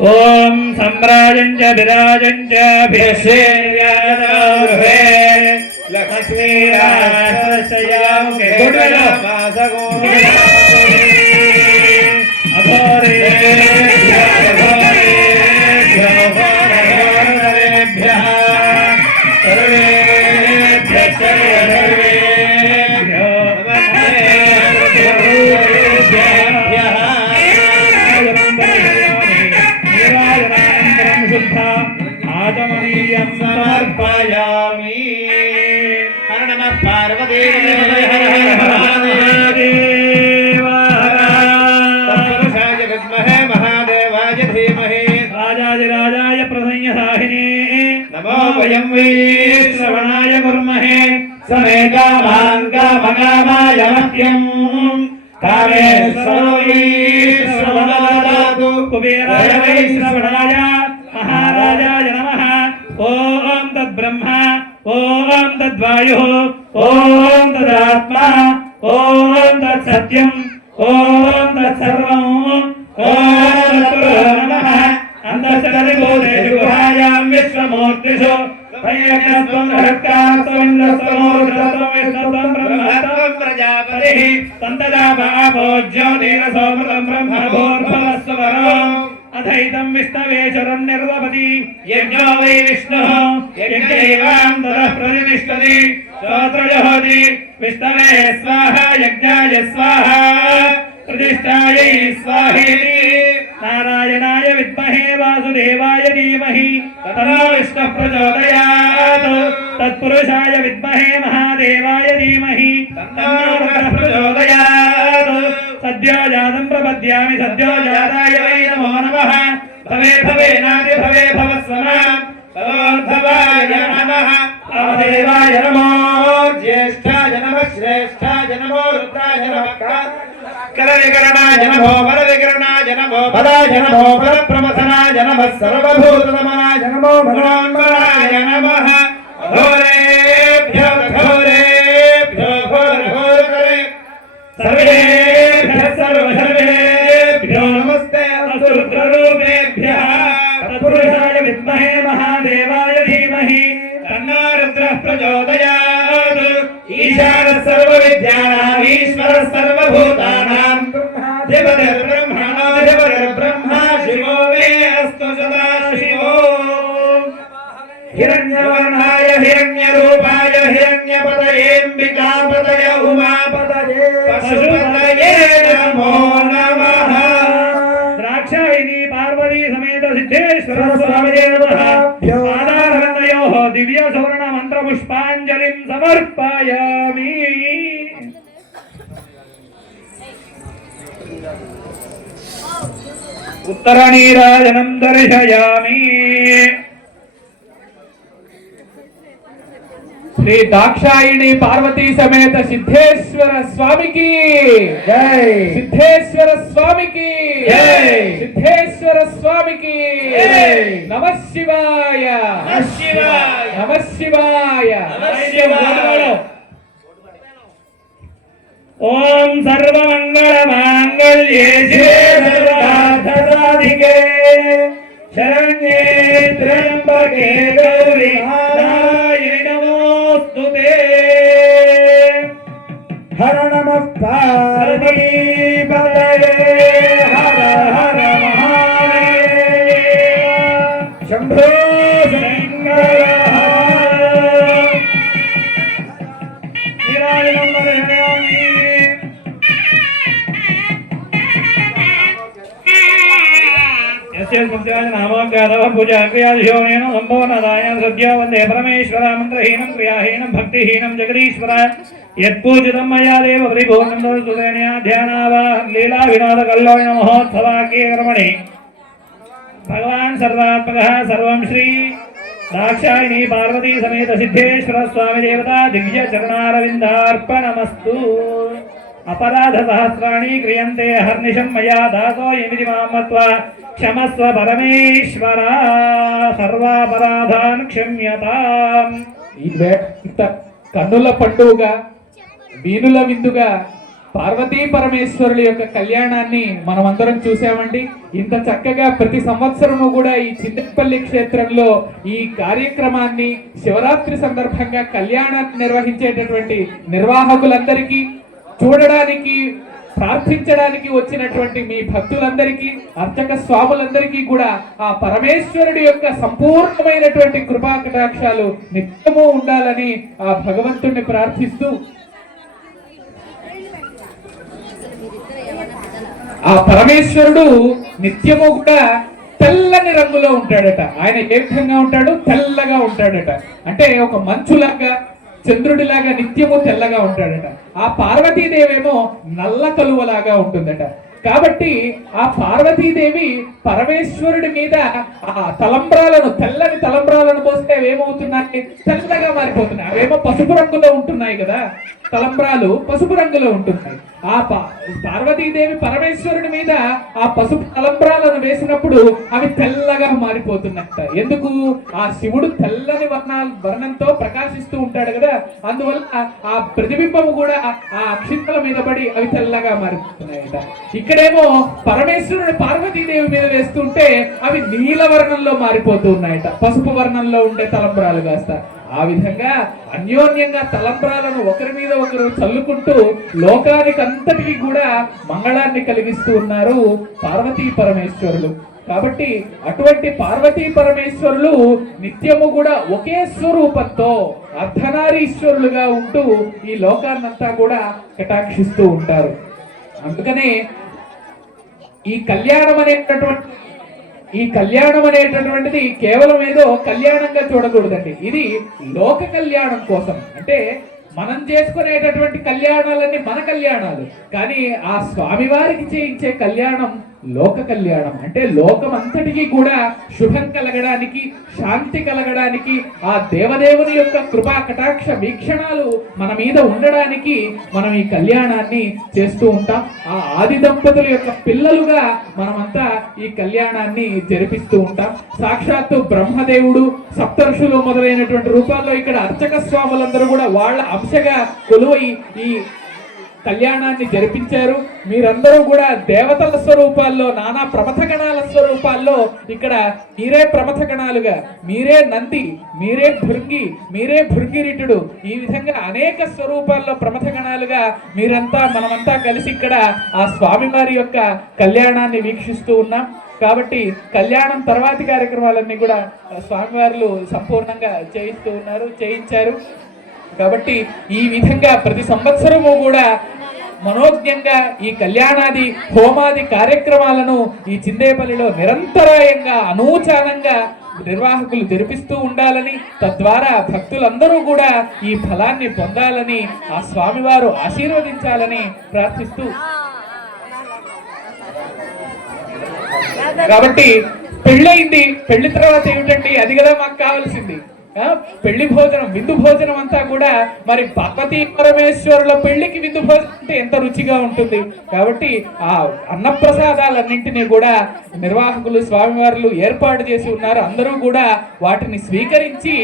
ओम सम्राजं च विराजं च भिषेर्यादारुहे लक्ष्मी राजसयामुखे गुडलवासगो अघोरे घोरेभ्यः सर्वेभ्यः सर्वेभ्यो आचमनीयं समर्पयामि हर नमः पार्वती हर हर महादेव तत्पुरुषाय विद्महे महादेवाय धीमहि राजाधिराजाय प्रसंयसाहिने नमो वयं वै श्रवणाय कुर्महे समे कामान् कामकामाय मह्यम् कामेश्वरो वै श्रवणाददातु कुबेराय वै श्रवणाय महाराजाय नमः ओम तद्ब्रह्मा ओम तद्वायुः ओम तदात्मा ओम तत्सत्यम् ओम तत्सर्वम् ओम नमः अन्तःसर्वभूतेषु गुहायां विश्वमूर्तिषु प्रयज्ञस्त्वं महत्कास्त्वं इन्द्रस्त्वमूर्धस्त्वं विष्णुस्त्वं ब्रह्मस्त्वं प्रजापतिः तन्तजा ज्योतिरसोमृतं ब्रह्मभूर्भुवस्वरो अथैतं विष्णवे चरन् निर्वपति यज्ञो वै विष्णुः यज्ञैवां ततः प्रतिष्ठति स्तोत्रजहोति विष्णवे स्वाहा यज्ञाय स्वाहा प्रतिष्ठायै स्वाहेति नारायणाय विद्महे वासुदेवाय धीमहि तन्नो विष्णुः प्रचोदयात् तत्पुरुषाय विद्महे महादेवाय धीमहि तन्नो रुद्रः प्रचोदयात् सद्यो जातं प्रपद्यामि सद्यो जाताय वै नमो नमः भवे भवे नादि भवे भवस्वनां तदोद्भवाय नमः वामदेवाय नमो ज्येष्ठाय नमः श्रेष्ठाय नमो रुद्राय नमः करविकरणाय नमो बलविकरणाय नमो बलाय नमो बलप्रमथनाय नमः सर्वभूतदमनाय नमो गुणान्वराय नमः घोरेभ्यो घोरेभ्यो घोरघोरकरे सर्वेभ्यः सर्वसर्वेभ्यो नमस्ते रुद्ररूपेभ्यः तत्पुरुषाय विद्महे महादेवाय धीमहि तन्नो रुद्रः प्रचोदयात् ईशानः सर्वविद्यानाम् ईश्वरः सर्वभूतानां ब्रह्मा शिवो मे अस्तु सदा शिवो हिरण्यवर्णाय हिरण्यरूपाय हिरण्यपतयेऽम्बिकापतय उमापतये पशुपतये नमो नमः द्राक्षायिनी पार्वती समेत सिद्धेश्वर स्वामिने नमः पादारविन्दयोः दिव्य सुवर्ण मंत्र पुष्पाञ्जलिं समर्पयामि उत्तरनीराजनं दर्शयामि श्री दाक्षायिणी पार्वती समेत सिद्धेश्वर स्वामी की जय सिद्धेश्वर स्वामी की जय सिद्धेश्वर स्वामी की जय नमः शिवाय नमः शिवाय नमः शिवाय नमः शिवाय ओम सर्वमंगलमांगल्ये शिवे सर्वार्थसाधिके शरण्ये त्र्यंबके गौरी नारायणि नमोस्तुते हर नमः पार्वतीपतये हर हर महादेव शंभो शंकर निराजनं नरयामि पूजा क्रियाधिशोनेन संपूर्णदायन सद्यो वंदे परमेश्वर मंत्रहीनं क्रियाहीनं भक्तिहीनं जगदीश्वर यत्पूजितं मया देव परिपूर्णं तदस्तुतेन ध्यानावाहं लीला विनोद कल्लोळ महोत्सवाख्ये कर्मणि भगवान सर्वात्मकः सर्वं श्री दाक्षायणी पार्वती समेत सिद्धेश्वर स्वामी देवता दिव्य चरणारविन्दार्पणमस्तु। अपराध सहस्राणि क्रियन्ते हर्निशं मया दातो यमिति मां मत्वा क्षमस्व परमेश्वर सर्वापराधान् क्षम्यताम्। కన్నుల పండుగగా వీణుల విందుగా పార్వతీ పరమేశ్వరుల యొక్క కళ్యాణాన్ని మనమందరం చూసామండి. ఇంత చక్కగా ప్రతి సంవత్సరము కూడా ఈ చింతపల్లి క్షేత్రంలో ఈ కార్యక్రమాన్ని శివరాత్రి సందర్భంగా కళ్యాణాన్ని నిర్వహించేటటువంటి నిర్వాహకులందరికీ, చూడడానికి ప్రార్థించడానికి వచ్చినటువంటి మీ భక్తులందరికీ, అర్చక స్వాములందరికీ కూడా ఆ పరమేశ్వరుడి యొక్క సంపూర్ణమైనటువంటి కృపా కటాక్షాలు నిత్యము ఉండాలని ఆ భగవంతుణ్ణి ప్రార్థిస్తూ, ఆ పరమేశ్వరుడు నిత్యము కూడా తెల్లని రంగులో ఉంటాడట. ఆయన ఏ విధంగా ఉంటాడు? తెల్లగా ఉంటాడట. అంటే ఒక మంచులాగా, చంద్రుడిలాగా నిత్యము తెల్లగా ఉంటాడట. ఆ పార్వతీదేవేమో నల్ల కలువలాగా ఉంటుందట. కాబట్టి ఆ పార్వతీదేవి పరమేశ్వరుడి మీద ఆ తలంబ్రాలను, తెల్లని తలంబ్రాలను పోస్తే అవేమవుతున్నాయి? తెల్లగా మారిపోతున్నాయి. అవేమో పసుపు రంగులో ఉంటున్నాయి కదా, తలంబ్రాలు పసుపు రంగులో ఉంటున్నాయి. ఆ పార్వతీదేవి పరమేశ్వరుడి మీద ఆ పసుపు తలంబ్రాలను వేసినప్పుడు అవి తెల్లగా మారిపోతున్నట్ట. ఎందుకు? ఆ శివుడు తెల్లని వర్ణంతో ప్రకాశిస్తూ ఉంటాడు కదా, అందువల్ల ఆ ప్రతిబింబము కూడా ఆ అక్షింతల మీద పడి అవి తెల్లగా మారిపోతున్నాయట. ఇక్కడేమో పరమేశ్వరుడు పార్వతీదేవి మీద వేస్తుంటే అవి నీల వర్ణంలో మారిపోతూ ఉన్నాయట, పసుపు వర్ణంలో ఉండే తలంబ్రాలు కాస్త. ఆ విధంగా అన్యోన్యంగా తలంబ్రాలను ఒకరి మీద ఒకరు చల్లుకుంటూ లోకానికి అంతటికి కూడా మంగళాన్ని కలిగిస్తూ ఉన్నారు పార్వతీ పరమేశ్వరులు. కాబట్టి అటువంటి పార్వతీ పరమేశ్వరులు నిత్యము కూడా ఒకే స్వరూపంతో అర్ధనారీశ్వరులుగా ఉంటూ ఈ లోకాన్నంతా కూడా కటాక్షిస్తూ ఉంటారు. అందుకనే ఈ కళ్యాణం అనేటటువంటిది కేవలం ఏదో కళ్యాణంగా చూడకూడదండి. ఇది లోక కళ్యాణం కోసం. అంటే మనం చేసుకునేటటువంటి కళ్యాణాలన్నీ మన కళ్యాణాలు, కానీ ఆ స్వామివారికి చేయించే కళ్యాణం లోక కళ్యాణం. అంటే లోకం అంతటికీ కూడా శుభం కలగడానికి, శాంతి కలగడానికి, ఆ దేవదేవుని యొక్క కృపా కటాక్ష వీక్షణాలు మన మీద ఉండడానికి మనం ఈ కళ్యాణాన్ని చేస్తూ ఉంటాం. ఆ ఆది దంపతుల యొక్క పిల్లలుగా మనమంతా ఈ కళ్యాణాన్ని జరిపిస్తూ ఉంటాం. సాక్షాత్తు బ్రహ్మదేవుడు, సప్తర్షులు మొదలైనటువంటి రూపాల్లో ఇక్కడ అర్చక స్వాములందరూ కూడా వాళ్ళ అంశగా కొలువై ఈ కళ్యాణాన్ని జరిపించారు. మీరందరూ కూడా దేవతల స్వరూపాల్లో, నానా ప్రమథగణాల స్వరూపాల్లో ఇక్కడ మీరే ప్రమథగణాలుగా, మీరే నంది, మీరే భృంగి, మీరే భృంగిరిటుడు, ఈ విధంగా అనేక స్వరూపాల్లో ప్రమథగణాలుగా మీరంతా, మనమంతా కలిసి ఇక్కడ ఆ స్వామివారి యొక్క కళ్యాణాన్ని వీక్షిస్తూ ఉన్నాం. కాబట్టి కళ్యాణం తర్వాతి కార్యక్రమాలన్నీ కూడా స్వామివార్లు సంపూర్ణంగా చేయించారు. కాబట్టి ఈ విధంగా ప్రతి సంవత్సరము కూడా మనోజ్ఞంగా ఈ కళ్యాణాది హోమాది కార్యక్రమాలను ఈ చిందేపల్లిలో నిరంతరాయంగా అనూచానంగా నిర్వాహకులు జరిపిస్తూ ఉండాలని, తద్వారా భక్తులందరూ కూడా ఈ ఫలాన్ని పొందాలని ఆ స్వామివారు ఆశీర్వదించాలని ప్రార్థిస్తూ, కాబట్టి పెళ్ళయింది, పెళ్లి తర్వాత ఏమిటండి? అది కదా మాకు కావాల్సింది. పెళ్లి భోజనం, విందు భోజనం అంతా కూడా మరి పార్వతీ పరమేశ్వరుల పెళ్లికి విందు భోజనం అంటే ఎంత రుచిగా ఉంటుంది. కాబట్టి ఆ అన్నప్రసాదాలన్నింటినీ కూడా నిర్వాహకులు, స్వామివారులు ఏర్పాటు చేసి ఉన్నారు. అందరూ కూడా వాటిని స్వీకరించి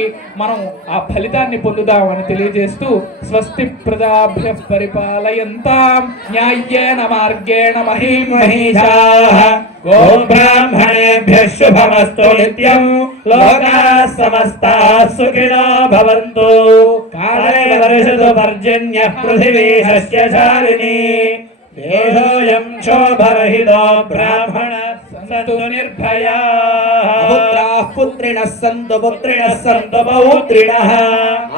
మనం ఆ ఫలితాన్ని పొందుదామని తెలియజేస్తూ, స్వస్తి ప్రజాభ్య పరిపాలయంతాం న్యాయేన మార్గేణ మహీమహీషాః గోబ్రాహ్మణేభ్యః శుభమస్తు నిత్యం లోకాః సమస్తాః సుఖినో భవంతు కాలే వర్షతు పర్జన్యః పృథివీ సస్యశాలినీ దేశోऽయం శోభరహితో బ్రాహ్మణాః సంతు నిర్భయాః పుత్రాః పుత్రిణః సంతు పుత్రిణः సంతు పౌత్రిణः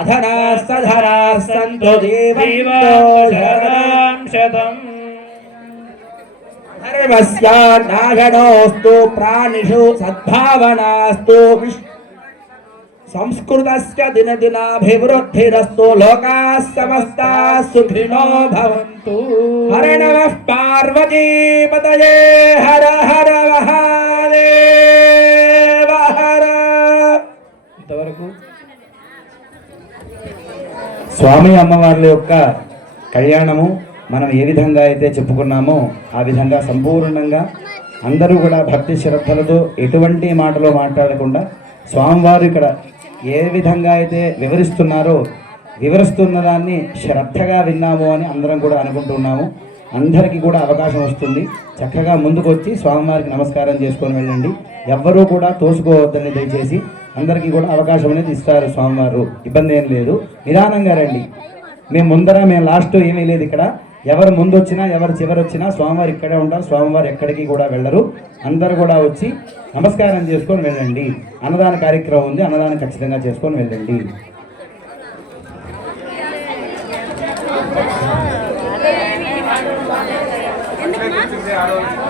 అధరాः సధరాः సంతు జీవంతో శరదాం శతం ధర్మస్య నాశనోస్తు ప్రాణిషు సద్భావనాస్తు సంస్కృతస్య దినదినాభివృద్ధిరస్తు లోకాః సమస్తాః సుఖినో భవంతు. హర నమః పార్వతీపతయే హర హర మహాదేవ. స్వామి అమ్మవార్ల యొక్క కళ్యాణము మనం ఏ విధంగా అయితే చెప్పుకున్నామో ఆ విధంగా సంపూర్ణంగా అందరూ కూడా భక్తి శ్రద్ధలతో ఎటువంటి మాటలో మాట్లాడకుండా స్వామివారు ఇక్కడ ఏ విధంగా అయితే వివరిస్తున్న దాన్ని శ్రద్ధగా విన్నాము అని అందరం కూడా అనుకుంటున్నాము. అందరికీ కూడా అవకాశం వస్తుంది. చక్కగా ముందుకు వచ్చి స్వామివారికి నమస్కారం చేసుకొని వెళ్ళండి. ఎవ్వరూ కూడా తోసుకోవద్దని దయచేసి అందరికీ కూడా అవకాశం అనేది ఇస్తారు స్వామివారు. ఇబ్బంది ఏం లేదు, నిదానంగా రండి. మేము లాస్ట్ ఏమీ లేదు ఇక్కడ. ఎవరు ముందు వచ్చినా ఎవరు చివరి వచ్చినా స్వామివారు ఇక్కడే ఉంటారు. స్వామివారు ఎక్కడికి కూడా వెళ్ళరు. అందరూ కూడా వచ్చి నమస్కారం చేసుకొని వెళ్ళండి. అన్నదాన కార్యక్రమం ఉంది, అన్నదానం ఖచ్చితంగా చేసుకొని వెళ్ళండి. ఎందుకు